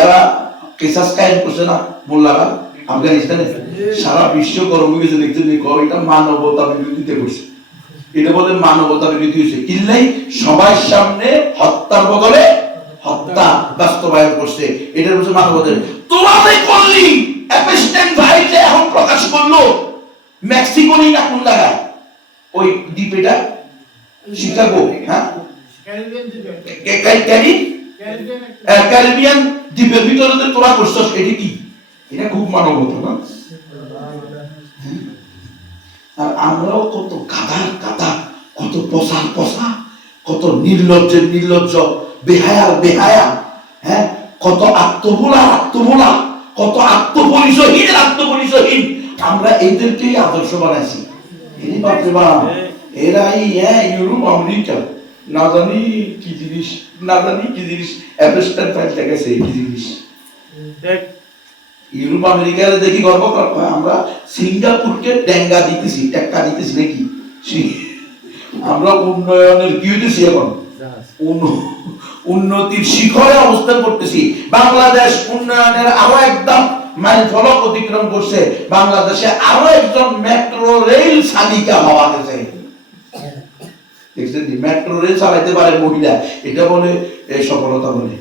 এরা কেসাস কায়েম করছে না মোল্লারা আফগানিস্তানে, সারা বিশ্ব গরম হয়ে গেছে দেখছেন, এটা মানবতা বিরোধীতে করছে। এটা বলে মানবতা বিরোধী হয়েছে, কিল্লাই সবার সামনে হত্যার বদলে হত্যা বাস্তবায়ন করছে, এটার বলছে মানবতা। তোরা যে করলি অ্যাপেস্টাইন ভাইতে এখন প্রকাশ করলো মেক্সিকো নেই না কোন জায়গায়, ওই দ্বীপ, এটা শিকাগো, হ্যাঁ, ক্যারিবিয়ান দ্বীপের ভিতরে তোরা করছস, এটা কি? এটা খুব মানবতা না? আর আমরাও কত গাধা গাধা, কত পচা পচা, কত নির্লজ্জের নির্লজ্জ, বেহায়ার বেহায়া, হ্যাঁ, কত আত্মভোলা, কত আত্মপরিচয়হীন আমরা এদেরকেই আদর্শ বানাইছি। এরই বাপরে বাপ, এরাই ইউরোপ আমেরিকা না জানি কি জিনিস অ্যাপস্ট্যান্ট ফাইল দেখাইছে কি জিনিস। ইউরোপ আমেরিকার দেখি গর্ব করব, আমরা সিঙ্গাপুরকে টেক্কা দিতেছি নাকি, আমরা উন্নয়নের কি হইতেছি, এখন উন্নতির শিখরে অবস্থান করতেছি। বাংলাদেশ উন্নয়নের আরো একদম মাইল ফলক অতিক্রম করছে। বাংলাদেশে আরো একজন মেট্রো রেল চালিকা হওয়া গেছে। দেখছেন, মেট্রো রেল চালাইতে পারে মহিলা, এটা বলে সফলতা বলে।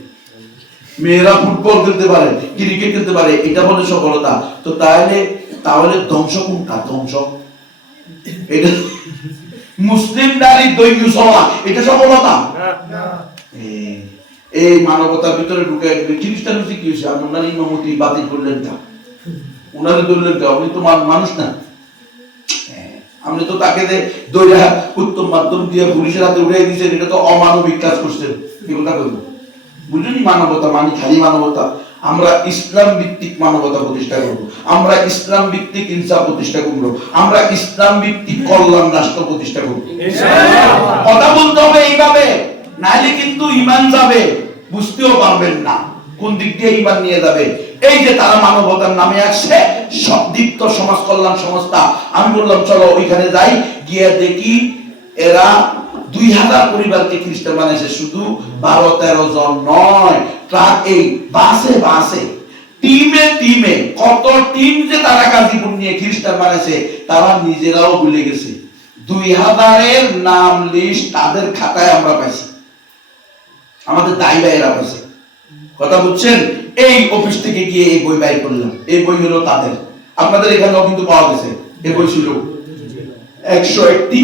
মেয়েরা ফুটবল খেলতে পারে, ক্রিকেট খেলতে পারে, এটা বলে সফলতা। তো তাহলে ধ্বংস কোনটা? ধ্বংস এটা মুসলিম নারী দৈন্য সভা, এটা সফলতা? এই মানবতার ভিতরে ঢুকে খ্রিস্টান কি হয়েছে? আপনার ইমামতি বাতিল করলেন তা, উনারে ধরলেন তা, উনি তো মানুষ না। আপনি তো তাকে দইরা উত্তম মাধ্যম দিয়ে পুলিশের হাতে উঠে দিয়েছেন, এটা তো অমানবিক কাজ করছেন। কি কথা বলবো? বুঝুনি মানবতা মানে খালি মানবতা। আমরা ইসলাম ভিত্তিক মানবতা প্রতিষ্ঠা করব, আমরা ইসলাম ভিত্তিক ইনসাফ প্রতিষ্ঠা করব, আমরা ইসলাম ভিত্তিক কল্যাণ রাষ্ট্র প্রতিষ্ঠা করব। কথা বলতে হবে এইভাবে, নাহলে কিন্তু ঈমান যাবে, বুঝতেও পারবেন না কোন দিক দিয়ে ঈমান নিয়ে যাবে। এই যে তারা মানবতার নামে আসছে, দীপ্ত সমাজ কল্যাণ সংস্থা, আমি বললাম চলো ওইখানে যাই, গিয়ে দেখি এরা 2000 পরিবারকে খ্রিস্টান বানাইছে। শুধু 12-13 জন নয়, ট্রাক এই বাসে টিমে কত টিম যে তারা গাজীপুর নিয়ে খ্রিস্টান বানাইছে, তারা নিজেরাও ভুলে গেছে। 2000 এর নাম লিস্ট তাদের খাতায় আমরা পাইছি, আমাদের দাই ভাইয়েরা পাইছে। কথা বুঝছেন? এই অফিস থেকে গিয়ে এই বই বাইর করলাম, এই বই হলো তাদের, আপনাদের এখানেও কিন্তু পাওয়া গেছে। এই বই ছিল 101টি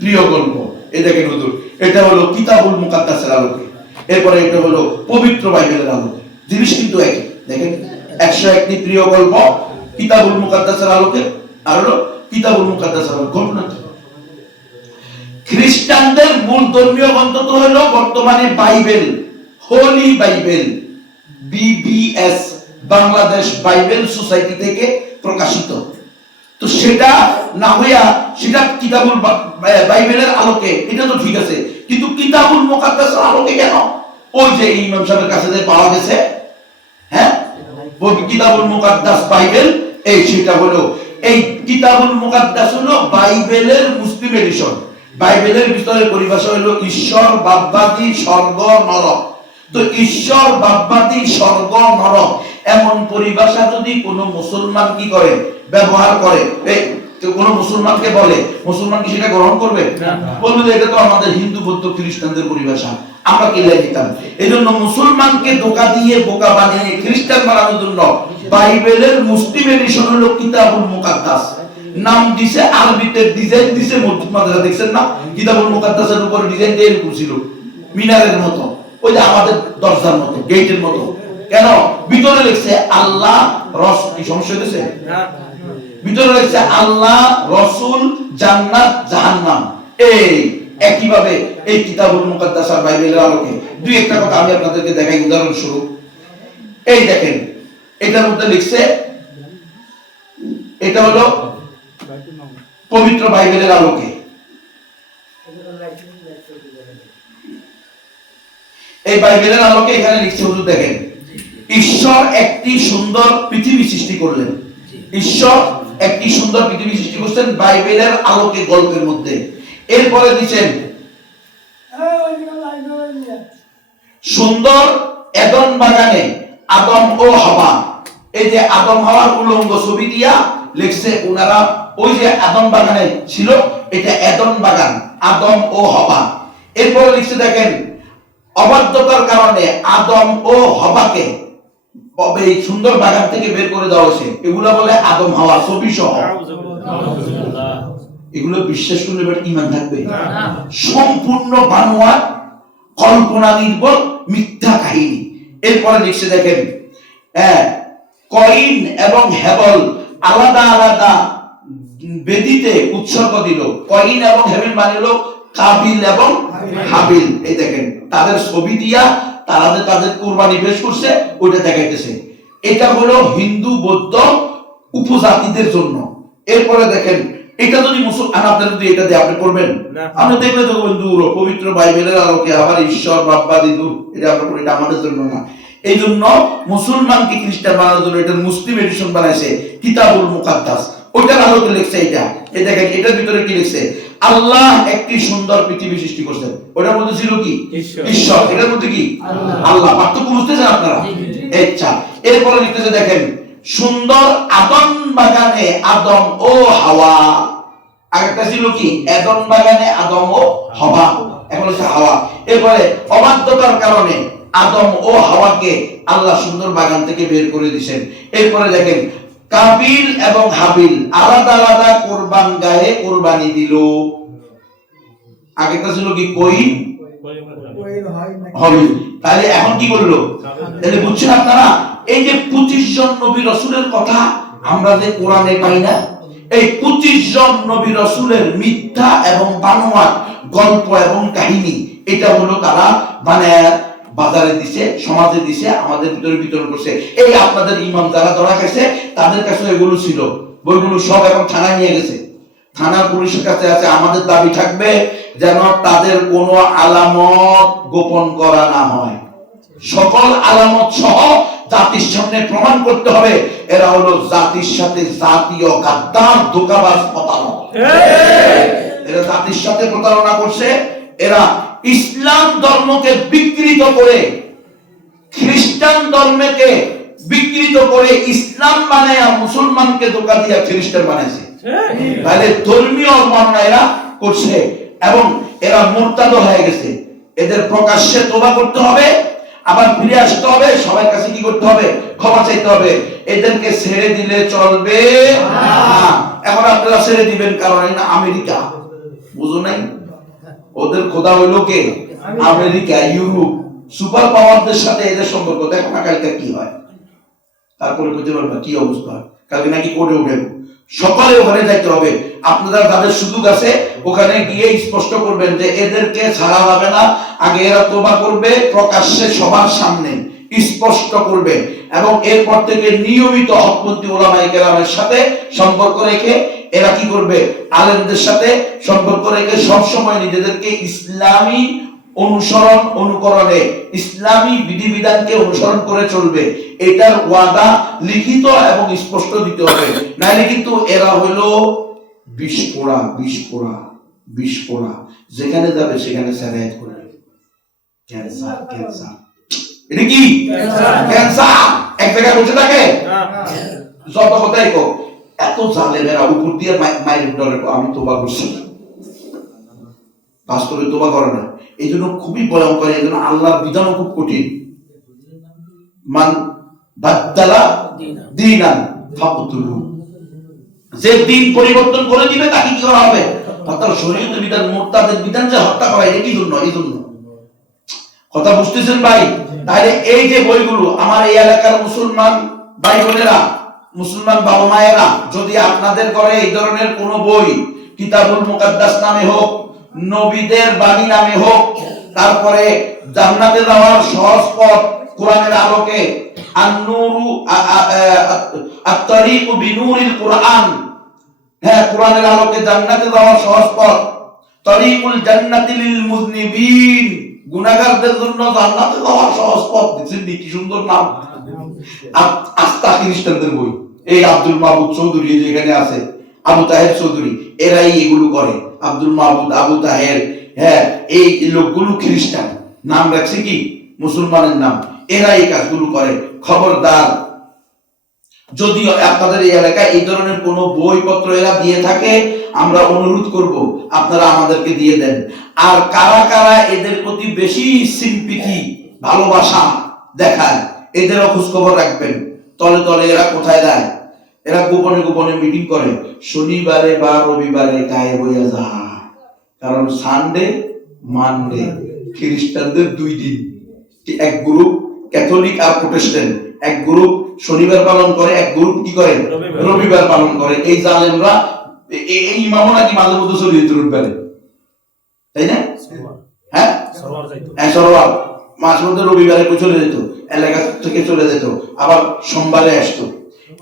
প্রিয় গল্প। এই দেখেন হুজুর, এটা হলো কিতাবুল মুকাদ্দাসের আলোকে, এরপরে এটা হলো পবিত্র বাইবেলের আলোকে, জিনিস কিন্তু একই। দেখেন 101টি প্রিয় গল্প কিতাবুল মুকাদ্দাসের আলোকে, আর হলো কিতাবুল মুকাদ্দাসের আলোকে। ঘটনা কি? খ্রিস্টানদের মূল ধর্মীয় গ্রন্থ তো হলো বর্তমানে Bible, Holi Bible, BBS Bangladesh Bible society থেকে প্রকাশিত। তো সেটা না হইয়া সেটা কিতাবুল বাইবেলের আলোকে, এটা তো ঠিক আছে, কিন্তু কিতাবুল মুকাদ্দাসের আলোকে কেন? ওই যে ইমাম সাহেবের কাছে যে পাওয়া গেছে, হ্যাঁ, কিতাবুল মুকাদ্দাস বাইবেল, এই সেটা হলো, এই কিতাবুল মুকাদ্দাস হলো বাইবেলের মুসলিম এডিশন। বাইবেলের ভিতরে পরিভাষা হলো ঈশ্বর, বাদবাদী, স্বর্গ, নরক। তো ঈশ্বর, বাদবাদী, স্বর্গ, নরক এমন পরিভাষা যদি কোনো মুসলমান কি করে, ব্যবহার করে, কোন মুসলমানকে বলে, মুসলমান কি সেটা গ্রহণ করবে? বলবে এটা তো আমাদের হিন্দু, বৌদ্ধ, খ্রিস্টানদের পরিভাষা, আমরা কি দিতাম। এই জন্য মুসলমানকে ধোঁকা দিয়ে বোকা বানিয়ে খ্রিস্টান বানানোর জন্য বাইবেলের মুসলিম এডিশন হলো কিতাবুল মুকাদ্দাস নাম দিছে। আরবিতে ডিজাইন দিছে, মসজিদ মাদ্রাসা দেখছেন না, কিতাবুল মুকাদ্দাসের উপরে ডিজাইন দিয়ে এরকম ছিল, মিনারের মতো, ওই যে আমাদের দরজার মতো, গেটের মতো। কেন? ভিতরে লিখছে আল্লাহ কি সমস্যা হয়েছে? ভিতরে লিখছে আল্লাহ, রসুল, জান্নাত, জাহান্নাম। এই একইভাবে এই কিতাবুল মুকাদ্দাস আর বাইবেলের আলোকে দুই একটা কথা আমি আপনাদেরকে দেখাই উদাহরণস্বরূপ। এই দেখেন, এটার মধ্যে লিখছে, এটা হলো পবিত্র বাইবেলের আলোকে। এই বাইবেলের আলোকে এখানে লিখছে, হুজুর দেখেন, ঈশ্বর একটি সুন্দর পৃথিবী সৃষ্টি করলেন। ঈশ্বর একটি সুন্দর পৃথিবী সৃষ্টি করছেন বাইবেলের আলোকে, গল্পের মধ্যে। এরপরে দিচ্ছেন সুন্দর এদন বাগানে আদম ও হাওয়া। এই যে আদম হাওয়ার উলঙ্গ ছবি দিয়া লিখছে ওনারা, ওই যে আদম বাগানে ছিল, এটা এদন বাগান, আদম ও হাওয়া। এরপরে লিখছে দেখেন, অবাধ্যতার কারণে আদম ও হাওয়াকে এই সুন্দর বাগান থেকে বের করে দেওয়া হয়েছে। এগুলো বলে আদম হাওয়া ছবি সহ। এগুলো বিশ্বাস করলে এবার ঈমান থাকবে? সম্পূর্ণ বানোয়াট, কল্পনা নির্ভর, মিথ্যা কাহিনী। এরপরে লিখছে দেখেন, কয়িন এবং হেবল আলাদা আলাদা বেদিতে উৎসর্গ দিল। কয়িন এবং হেবেল মানে হলো কাবিল এবং হাবিল। এই দেখেন, তাদের ছবি দিয়া তারা যে তাদের কুরবানি পেশ করছে ওইটা দেখাইতেছে। এটা হলো হিন্দু বৌদ্ধ উপজাতিদের জন্য। এরপরে দেখেন এটা যদি মুসলমান আপনার যদি এটা দিয়ে আপনি করবেন, আপনি দেখলে তো দূর পবিত্র বাইবেলের আলোকে আবার ঈশ্বর বাপ্পাদি দূর, এটা আপনার এটা আমাদের জন্য না। এই জন্য মুসলমানকে খ্রিস্টান বানানোর জন্য এটা মুসলিম এডিশন বানাইছে কিতাবুল মুকাদ্দাস, ওইটার আলোকে লিখছে এটা। এই দেখেন এটার ভিতরে কি লিখছে, আল্লাহ একটি সুন্দর পৃথিবী সৃষ্টি করছেন, ওটার মধ্যে ছিল কি ঈশ্বর, এটার মধ্যে কি আল্লাহ। পার্থক্য বুঝতেছেন আপনারা? আচ্ছা, এরপরে লিখতেছে দেখেন সুন্দর আদম বাগানে আদম ও হাওয়া, আগেরটা ছিল কি এদন বাগানে আদম ও হাওয়া, এখন হচ্ছে হাওয়া। এরপরে অবাধ্যতার কারণে আদম ও হাওয়াকে আল্লাহ সুন্দর বাগান থেকে বের করে দিয়েছেন। এরপরে দেখেন কাবিল এবং হাবিল আলাদা আলাদা কোরবান গায়ে কোরবানি দিল। আগেরটা ছিল কি কইন হাবিল, তাহলে এখন কি করলো? তাহলে বুঝছেন আপনারা এই যে 25 জন নবী রাসূলের কথা আমরা যে কোরআনে পাই না, এই 25 জন নবী রাসূলের মিথ্যা এবং বানোয়াট গল্প এবং কাহিনী, এটা হলো তারা মানে বাজারে দিছে, সমাজে দিছে, আমাদের ভিতরে বিতরণ করছে। এই আপনাদের ইমাম যারা ধরা গেছে তাদের কাছে এগুলো ছিল, বইগুলো সব এখন থানায় নিয়ে গেছে, থানা পুলিশের কাছে আছে। আমাদের দাবি থাকবে যেন তাদের কোনো আলামত গোপন করা না হয়, সকল আলামত সহ জাতির সামনে প্রমাণ করতে হবে এরা হলো জাতির সাথে জাতীয় গাদ্দার ধোঁকাবাজ প্রতারক। এরা জাতির সাথে প্রতারণা করছে, এরা ইসলাম ধর্মকে বিকৃত করে খ্রিস্টান ধর্মকে বিকৃত করে ইসলাম বানায় মুসলমানকে ধোঁকা দিয়ে খ্রিস্টান বানাইছে। তাহলে ধর্মীয় অবমাননা এরা করছে এবং এরা মুরতাদ হয়ে গেছে। এদের প্রকাশ্যে তোবা করতে হবে, আবার ফিরে আসতে হবে, সবার কাছে কি করতে হবে? ক্ষমা চাইতে হবে। এদেরকে ছেড়ে দিলে চলবে না। এখন আপনারা ছেড়ে দিবেন কারণ এটা আমেরিকা, বুঝো নাই? ওদের খোদা হইলো কে? আমেরিকা, ইউরোপ, সুপার পাওয়ারদের সাথে এদের সম্পর্ক। দেখো না কালকে কি হয়, তারপরে বুঝতে পারবা কি অবস্থা হয়। কালকে নাকি কোর্টে উঠে সকালে ওখানে যাইতে হবে। আপনারা যাদের সুযোগ আছে ওখানে গিয়ে স্পষ্ট করবেন যে এদেরকে ছাড়া যাবে না, আগে এরা তোবা করবে প্রকাশ্যে সবার সামনে স্পষ্ট করবে এবং এরপর থেকে নিয়মিত হকপন্থী ওলামায়ে কেরামের সাথে সম্পর্ক রেখে এরা কি করবে? আলেমদের সাথে সম্পর্ক রেখে সব সময় নিজেদেরকে ইসলামী অনুসরণ অনুকরণে ইসলামী বিধিবিধানকে অনুসরণ করে চলবে, এটার ওয়াদা লিখিত এবং স্পষ্ট দিতে হবে। নাইলে কিন্তু এরা হলো বিস্ফোরা বিস্ফোরা বিস্ফোরা, যেখানে যাবে সেখানে স্যারাইট করবে। ক্যান্সার ক্যান্সার, এটা কি ক্যান্সার? এক জায়গায় বসে থাকে যত কথাই কো, এত জালেমেরা উপর দিয়ে মাইরে ডরে আমি তোবা করছি, বাস্তবে তোবা করে না। এই জন্য খুবই ভয়ঙ্কর, এই জন্য আল্লাহর বিধানও খুব কঠিন। মান বাদদালা দীনান ফাকতুলু, যে দিন পরিবর্তন করে দিবে তাকে কি করা হবে? অর্থাৎ শরীয়তের বিধান, মুরতাদের বিধান যে হত্যা করা, এটা কি জন্য? এই জন্য। কথা বুঝতেছেন ভাই? তাহলে এই যে বইগুলো আমার এই এলাকার মুসলমান ভাই বোনেরা, মুসলমান বাবা মায়েরা, যদি আপনাদের ঘরে এই ধরনের কোন বই কিতাবুল মুকাদ্দাস নামে হোক, নবীদের বাণী নামে হোক, তারপরে জান্নাতে যাওয়ার সহজ পথ কোরআনের আলোকে, আন-নূরু আত-তারিকু বিনূরিল কুরআন, হ্যাঁ কোরআনের আলোকে জান্নাতে যাওয়ার সহজ পথ, তারিকুল জান্নাতি লিল মুযনিবিন, গুনাহগারদের জন্য জান্নাতে যাওয়ার সহজ পথ। দেখছেন কি সুন্দর নাম, আস্থা খ্রিস্টানদের বই। এই আব্দুল মাহবুব চৌধুরী যেখানে আছে, আবু তাহের চৌধুরী, এরাই এগুলো করে। আব্দুল মাহবুব, আবু তাহের, হ্যাঁ এই লোকগুলো খ্রিস্টান, নাম রাখছে কি মুসলমানের নাম, এরা এই কাজগুলো করে। খবরদার, যদি আপনাদের এই এলাকায় এই ধরনের কোনো বইপত্র এরা দিয়ে থাকে, আমরা অনুরোধ করব আপনারা আমাদেরকে দিয়ে দেন। আর কারা কারা এদের প্রতি বেশি সিম্পিথি ভালোবাসা দেখায় এদেরও খোঁজ খবর রাখবেন। তলে তলে এরা কোথায় দেয়? এরা গোপনে গোপনে মিটিং করে, শনিবারে বা রবিবারে গায়েব হইয়া যায়। কারণ সানডে মানডে খ্রিস্টানদের 2 দিন, এক গ্রুপ ক্যাথলিক আর প্রোটেস্ট্যান্ট, এক গ্রুপ শনিবার পালন করে, এক গ্রুপ কি করে রবিবার পালন করে। এই জালেমরা এই ইমামও নাকি মাঝে মধ্যে চলে যেত রবিবারে, তাই না? হ্যাঁ সরোয়ার মাঝে মধ্যে রবিবারে চলে যেত, এলাকা থেকে চলে যেত, আবার সোমবারে আসতো।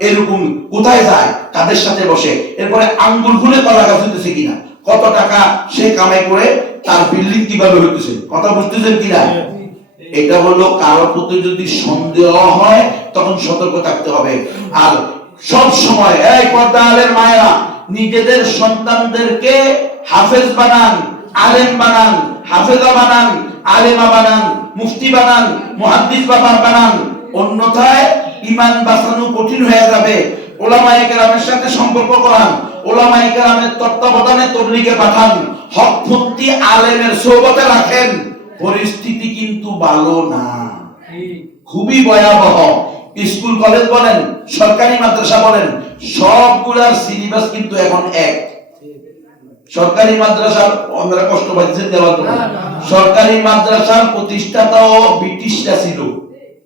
এরকম কোথায় যায়, তাদের সাথে বসে, এরপরে আঙ্গুল খুলে কলা গাছ হইতেছে কিনা, কত টাকা সে কামাই করে, তার বিল্ডিং কিভাবে হইতেছে, কথা বুঝতেছেন কিনা। এটা হলো কারোর প্রতি যদি সন্দেহ হয় তখন সতর্ক থাকতে হবে। আর সব সময় এই পর্দারের মায়েরা নিজেদের সন্তানদেরকে হাফেজ বানান, আলেম বানান, হাফেজা বানান, আলেমা বানান, মুফতি বানান, মুহাদ্দিস বানান, অন্যথায় ঈমান বাঁচানো কঠিন হয়ে যাবে। উলামায়ে কেরামের সাথে সম্পর্ক করান, উলামায়ে কেরামের তত্ত্বাবধানে তবলিগে পাঠান, হকপন্থী আলেমের সোহবতে রাখেন। পরিস্থিতি কিন্তু ভালো না, খুবই ভয়াবহ। স্কুল কলেজ বলেন, সরকারি মাদ্রাসা বলেন, সবগুলার সিলেবাস কিন্তু এখন এক। সরকারি মাদ্রাসার আপনারা কষ্ট পাচ্ছেন দেওয়ার জন্য, সরকারি মাদ্রাসার প্রতিষ্ঠাতাও ব্রিটিশরা ছিল।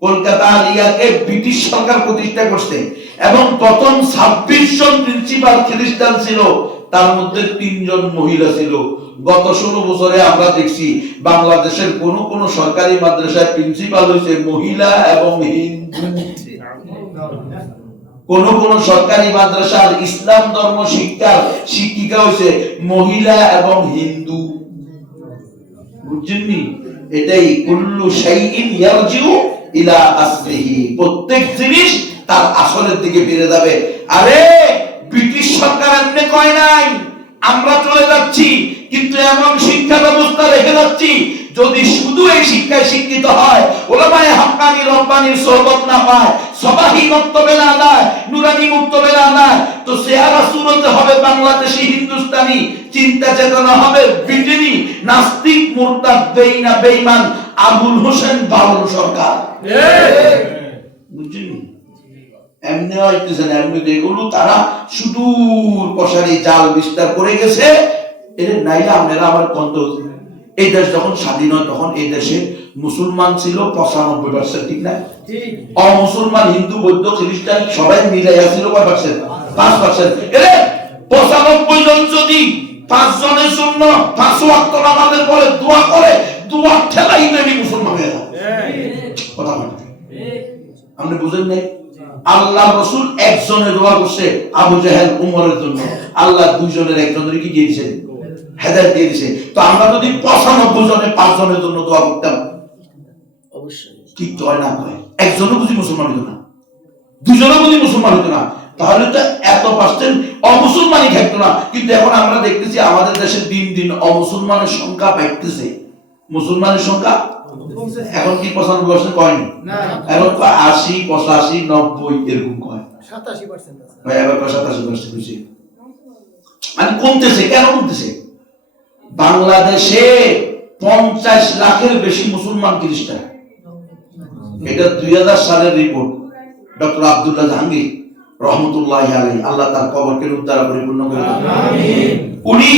কলকাতা আলিয়াকে ব্রিটিশ সরকার প্রতিষ্ঠা করছে এবং প্রথম 26 জন প্রিন্সিপাল খ্রিস্টান ছিল, তার মধ্যে 3 জন মহিলা ছিল। গত 16 বছরে আমরা দেখছি বাংলাদেশের কোন কোন সরকারি মাদ্রাসায় প্রিন্সিপাল হয়েছে মহিলা এবং হিন্দু। কোন কোন সরকারি মাদ্রাসার ইসলাম ধর্ম শিক্ষার শিক্ষিকা হয়েছে মহিলা এবং হিন্দু। বুঝছেননি? এটাই কুল্লু শাইইন ইয়ারজিউ ইলা আসলিহি, প্রত্যেক জিনিস তার আসলের দিকে ফিরে যাবে। আরে ব্রিটিশ সরকার এমনি কয় নাই আমরা চলে যাচ্ছি, কিন্তু এমন শিক্ষা ব্যবস্থা রেখে যাচ্ছি যদি শুধু এই শিক্ষায় শিক্ষিত হয়, উলামায়ে হাক্কানি রব্বানির সোহবত না পায়, সবাহি বক্তব্য না দেয়, নুরানি বক্তব্য না দেয়, তো চেহারা সুরতে হবে বাংলাদেশি হিন্দুস্তানি, চিন্তা চেতনা হবে ব্রিটেনি, নাস্তিক মুরতাদ বেঈমান আবুল হোসেন বাউল সরকার। বুঝছেন? এমনি হইতেছে না, এমনি এগুলো তারা সুদূর প্রসারী জাল বিস্তার করে গেছে। এর নাইলে আপনারা আমার কন্ত, এই দেশ যখন স্বাধীন হয় তখন এই দেশে মুসলমান ছিল 95%, ঠিক না? অমুসলমান হিন্দু বৌদ্ধ খ্রিস্টান সবাই মিলাইয়া ছিল কয় পার্সেন্ট? 5%। এরে 95 জন যদি 5 জনের জন্য 5 ওয়াক্ত নামাজের পরে দোয়া করে, দোয়া ঠেলাই দেবে মুসলমান হয়ে যায়। কথা বলেন, আপনি বুঝেন নাই? আল্লাহ রাসূল একজনের দোয়া করছে আবু জাহেল উমরের জন্য, আল্লাহ 2 জনের একজনের কি দিয়েছে? হেদায়েত দিয়ে দিয়েছে। তো আমরা যদি 95 জনে 5 জনের জন্য দোয়া করতাম, অবশ্যই ঠিক তো হয় না? একজনও বুঝি মুসলমান হতো না, 2 জনও বুঝি মুসলমান হতো না, তাহলে তো এত পার্সেন্ট অমুসলমানই থাকতো না। কিন্তু এখন আমরা দেখতেছি আমাদের দেশে দিন দিন অমুসলমানের সংখ্যা বাড়তেছে, মুসলমানের সংখ্যা এখন কি 95% কয়নি, এখন 80, 85, 90 এরকম কয়, 87% ভাই, আবার 87% হইছে। মানে কমতেছে, কেন কমতেছে? বাংলাদেশে 50 লাখের বেশি মুসলমান খ্রিস্টান। এটা 2000 সালের রিপোর্ট। ডক্টর আব্দুল্লাহ জাহাঙ্গীর রহমতুল্লাহি আলাইহি, আল্লাহ তার কবরকে উদ্ধার পরিপূর্ণ করে দেন, আমিন। উনি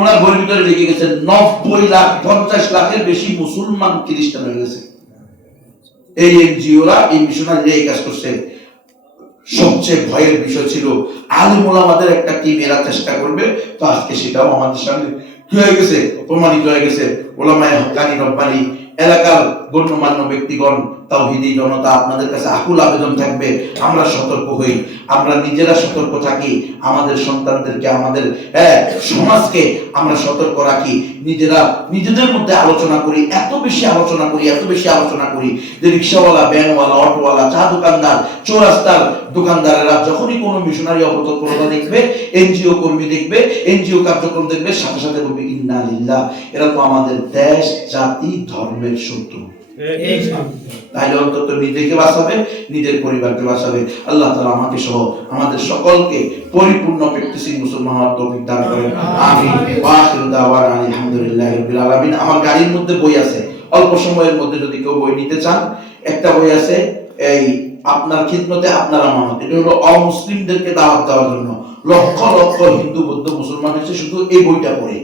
ওনার বইয়ের ভিতরে লিখে গেছেন 90 লাখ 50 লাখের বেশি মুসলমান খ্রিস্টান হয়ে গেছে। এই এনজিওরা, এই মিশনারিরা এই কাজ করছে। সবচেয়ে ভয়ের বিষয় ছিল আলেম ওলামাদের একটা টিম এরা চেষ্টা করবে, তো আজকে সেটাও আমাদের সামনে কি হয়ে গেছে, প্রমাণিত হয়ে গেছে। ওলামায়ে হক্কানি রব্বানি এলাকার গণ্যমান্য ব্যক্তিগণ, তাওহীদি জনতা, আপনাদের কাছে আকুল আবেদন থাকবে, আমরা সতর্ক হই, আমরা নিজেরা সতর্ক থাকি, আমাদের সন্তানদেরকে, আমাদের সমাজকে আমরা সতর্ক রাখি, নিজেরা নিজেদের মধ্যে আলোচনা করি, এত বেশি আলোচনা করি যে রিক্সাওয়ালা, ভ্যানওয়ালা, অটোওয়ালা, চা দোকানদার, চৌরাস্তার দোকানদারেরা যখনই কোনো মিশনারি অপতৎপরতা দেখবে, এনজিও কর্মী দেখবে, এনজিও কার্যক্রম দেখবে, সাথে সাথে বলবে ইন্না লিল্লাহ, এরা তো আমাদের দেশ, জাতি, ধর্মের শত্রু। তাহলে অন্তত নিজেকে বাঁচাবে, নিজের পরিবারকে বাঁচাবে। আল্লাহ তাআলা আমাকে সহ আমাদের সকলকে পরিপূর্ণ প্র্যাকটিসিং মুসলমান হওয়ার তৌফিক দান করেন, আমিন। ওয়া আখিরু দাওয়ানা আলহামদুলিল্লাহি রাব্বিল আলামিন। আমার গাড়ির মধ্যে বই আছে, অল্প সময়ের মধ্যে যদি কেউ বই নিতে চান, একটা বই আছে, এই আপনার খিদমতে আপনার আমানত। এটা হলো অমুসলিমদেরকে দাওয়াত দেওয়ার জন্য। লক্ষ লক্ষ হিন্দু, বৌদ্ধ, মুসলমান হচ্ছে শুধু এই বইটা পড়ে।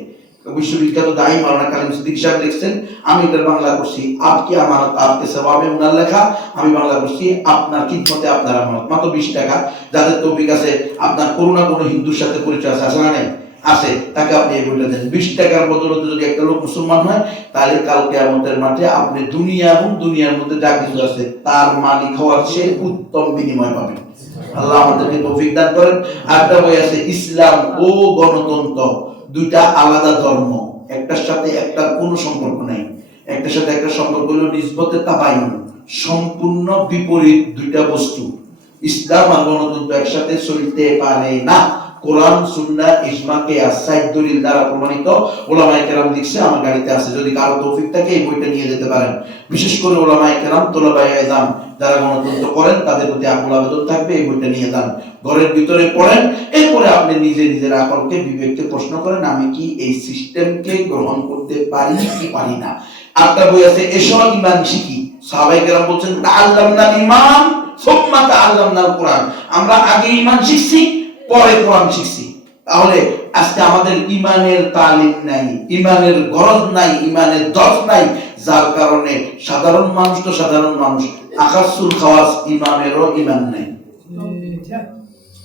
বিশ্ববিখ্যাত দায়ী মাওলানা কালিম সিদ্দিকী সাহেব লিখছেন, আমি এটা বাংলা করছি, আপকি আমানত আপকে সওয়াবে, উনার লেখা, আমি বাংলা করছি আপনার খিদমতে আপনার আমানত। মাত্র 20 টাকা। যাদের তৌফিক আছে, আপনার কোনো না কোনো হিন্দুর সাথে পরিচয় আছে, না নেই? আছে, তাকে আপনি এই বইটা দেন। 20 টাকার বদলতে যদি একটা লোক মুসলমান হয়, তাহলে কাল কিয়ামতের মাঠে আপনি দুনিয়া এবং দুনিয়ার মধ্যে যা কিছু আছে তার মালিক হওয়ার চেয়ে উত্তম বিনিময় পাবেন। আল্লাহ আমাদেরকে তৌফিক দান করেন। আরেকটা বই আছে ইসলাম ও গণতন্ত্র, দুইটা আলাদা ধর্ম, একটার সাথে একটার কোনো সম্পর্ক নাই। একটার সাথে একটা সম্পর্ক হলো নিসবতে তাবায়ুন, সম্পূর্ণ বিপরীত দুইটা বস্তু। ইসলাম আর গণতন্ত্র একসাথে চলতে পারে না। কোরআন, সুন্নাহ, ইজমা, কিয়াস, 4 দলিল দ্বারা প্রমাণিত। উলামায়ে কেরাম লিখছে, আমার গাড়িতে আছে, যদি কারো তৌফিক থাকে এই বইটা নিয়ে যেতে পারেন। বিশেষ করে উলামায়ে কেরাম, তোলাবায়ে ইলম যারা গণতন্ত্র করেন তাদের প্রতি আকুল আবেদন থাকবে, এই বইটা নিয়ে যান, ঘরের ভিতরে পড়েন। এরপরে আপনি নিজে নিজের আকলকে, বিবেককে প্রশ্ন করেন, আমি কি এই সিস্টেমকে গ্রহণ করতে পারি কি পারি না। একটা বই আছে এসব ঈমান শিখি। সাহাবায়ে কেরাম বলছেন তাআল্লামনাল ঈমান সুম্মা তাআল্লামনাল কোরআন, আমরা আগে ঈমান শিখছি পরে কোরআন শিখছি। তাহলে আজকে আমাদের ঈমানের তালিম নাই, ঈমানের গরজ নাই, ঈমানের দরজ নাই, যার কারণে সাধারণ মানুষ তো সাধারণ মানুষ, আকাশুল খাওয়াস ইমামেরও ঈমান নাই।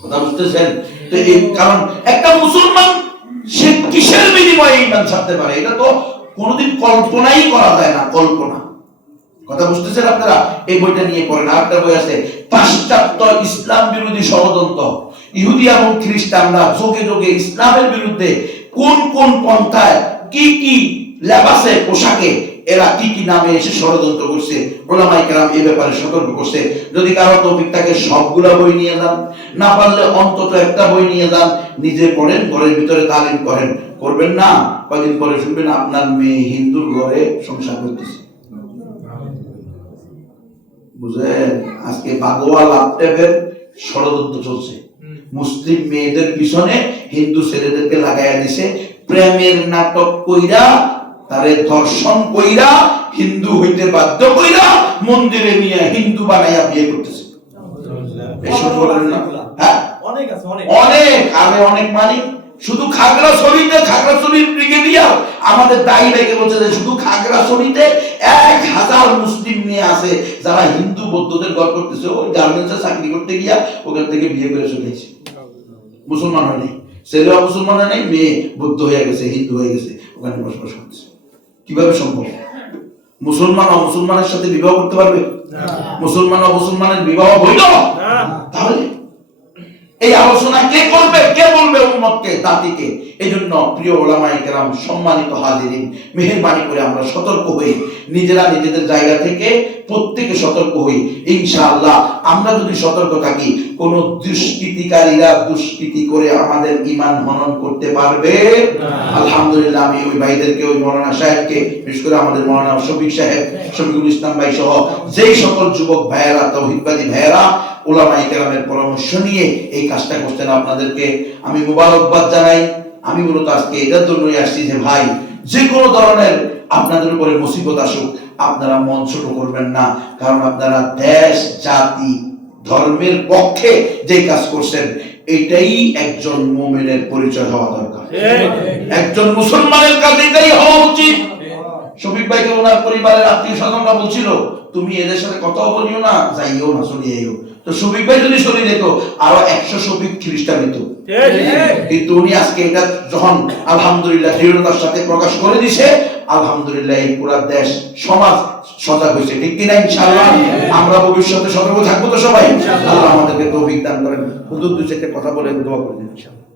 কথা বুঝতেছেন? তো এই কারণ একটা মুসলমান সে কিসের বিনিময়ে ঈমান ছাড়তে পারে, এটা তো কোনোদিন কল্পনাই করা যায় না, কল্পনা। কথা বুঝতেছেন আপনারা? এই বইটা নিয়ে পড়েন। আরেকটা বই আছে পাশ্চাত্য ইসলাম বিরোধী ষড়যন্ত্র, ইহুদি এবং খ্রিস্টানরা যোগে যোগে ইসলামের বিরুদ্ধে কোন কোন পন্থায় কি কি লেবাসে, পোশাকে এরা কি কি নামে এসে ষড়যন্ত্র করছে, উলামায়ে কেরাম এই ব্যাপারে সতর্ক করছে। যদি কারো তৌফিক থাকে সবগুলা বই নিয়ে যান, না পারলে অন্তত একটা বই নিয়ে যান, নিজে পড়েন, ঘরের ভিতরে তালিম করেন। করবেন না, কয়েকদিন পরে শুনবেন আপনার মেয়ে হিন্দুর ঘরে সংসার করতেছে। বুঝলেন? আজকে বাগোয়া ল্যাপটপের ষড়যন্ত্র চলছে, মুসলিম মেয়েদের পিছনে হিন্দু ছেলেদেরকে লাগাইয়া দিছে, প্রেমের নাটক কইরা তারে ধর্ষণ কইরা হিন্দু হইতে বাধ্য কইরা মন্দিরে নিয়ে হিন্দু বানাইয়া বিয়ে করতেছে। এসব বলেন না? হ্যাঁ, অনেক আছে, অনেক আরে অনেক মানে শুধু খাগড়াছড়িতে, খাগড়াছড়ির ব্রিগেডিয়ার আমাদের দায়ী রেখে বলছে যে শুধু খাগড়াছড়িতে 1000 মুসলিম মেয়ে আছে যারা হিন্দু বৌদ্ধদের ঘর করতেছে। ওই গার্মেন্টসে চাকরি করতে গিয়া ওখান থেকে বিয়ে করে চলে গেছে, মুসলমান হয় নাই, ছেলেও মুসলমান হয় নাই, মেয়ে বৌদ্ধ হয়ে গেছে, হিন্দু হয়ে গেছে, ওখানে বসবাস করতেছে। কিভাবে সম্ভব? মুসলমান অমুসলমানের সাথে বিবাহ করতে পারবে? মুসলমান অমুসলমানের বিবাহ বৈধ? তাহলে এই আলোচনা কে করবে, কে বলবে উম্মতকে, জাতিকে? এজন্য প্রিয় উলামায়ে কেরাম, সম্মানিত হাজিরিন, মেহেরবানি করে আমরা সতর্ক হই, নিজেরা নিজেদের জায়গা থেকে প্রত্যেকে সতর্ক হই। ইনশাআল্লাহ আমরা যদি সতর্ক থাকি, কোন দুষ্কৃতিকারীরা দুষ্কৃতি করে আমাদের ঈমান হনন করতে পারবে না। আলহামদুলিল্লাহ, আমি ওই ভাইদেরকে, ওই মাওলানা সাহেবকে, বিশেষ করে আমাদের মাওলানা শফিক সাহেব, শফিকুল ইসলাম ভাই সহ যেই সকল যুবক ভাইয়েরা, তাওহীদবাদী ভাইয়েরা উলামায়ে কেরামের পরামর্শ নিয়ে এই কাজটা করতেন, আপনাদেরকে আমি মুবারকবাদ জানাই। আমি মূলত আজকে এটার জন্যই আসছি যে ভাই, যে কোনো ধরনের আপনাদের উপরে মুসিবত আসুক, আপনারা মন ছোট করবেন না, কারণ আপনারা দেশ, জাতি, ধর্মের পক্ষে যে কাজ করছেন, এটাই একজন মুমিনের পরিচয় হওয়া দরকার। একজন মুসলমানের কাজ এটাই হওয়া উচিত। শফিক ভাইকে ওনার পরিবারের আত্মীয় স্বজনরা বলছিল, তুমি এদের সাথে কথাও বলিও না, যাইও না, চলিয়েও। তো শফিক ভাই যদি চলে যেত, আরো 100 শফিক খ্রিস্টান হইত। কিন্তু উনি আজকে এটা যখন আলহামদুলিল্লাহ দৃঢ়তার সাথে প্রকাশ করে দিছে, আলহামদুলিল্লাহ এই পুরো দেশ, সমাজ সজাগ হয়েছে। ঠিক কিনা? ইনশাআল্লাহ আমরা ভবিষ্যতে সতর্ক থাকবো তো সবাই। আল্লাহ আমাদেরকে তৌফিক দান করেন। হুজুর 2-4 কথা বলে দোয়া করবেন ইনশাআল্লাহ।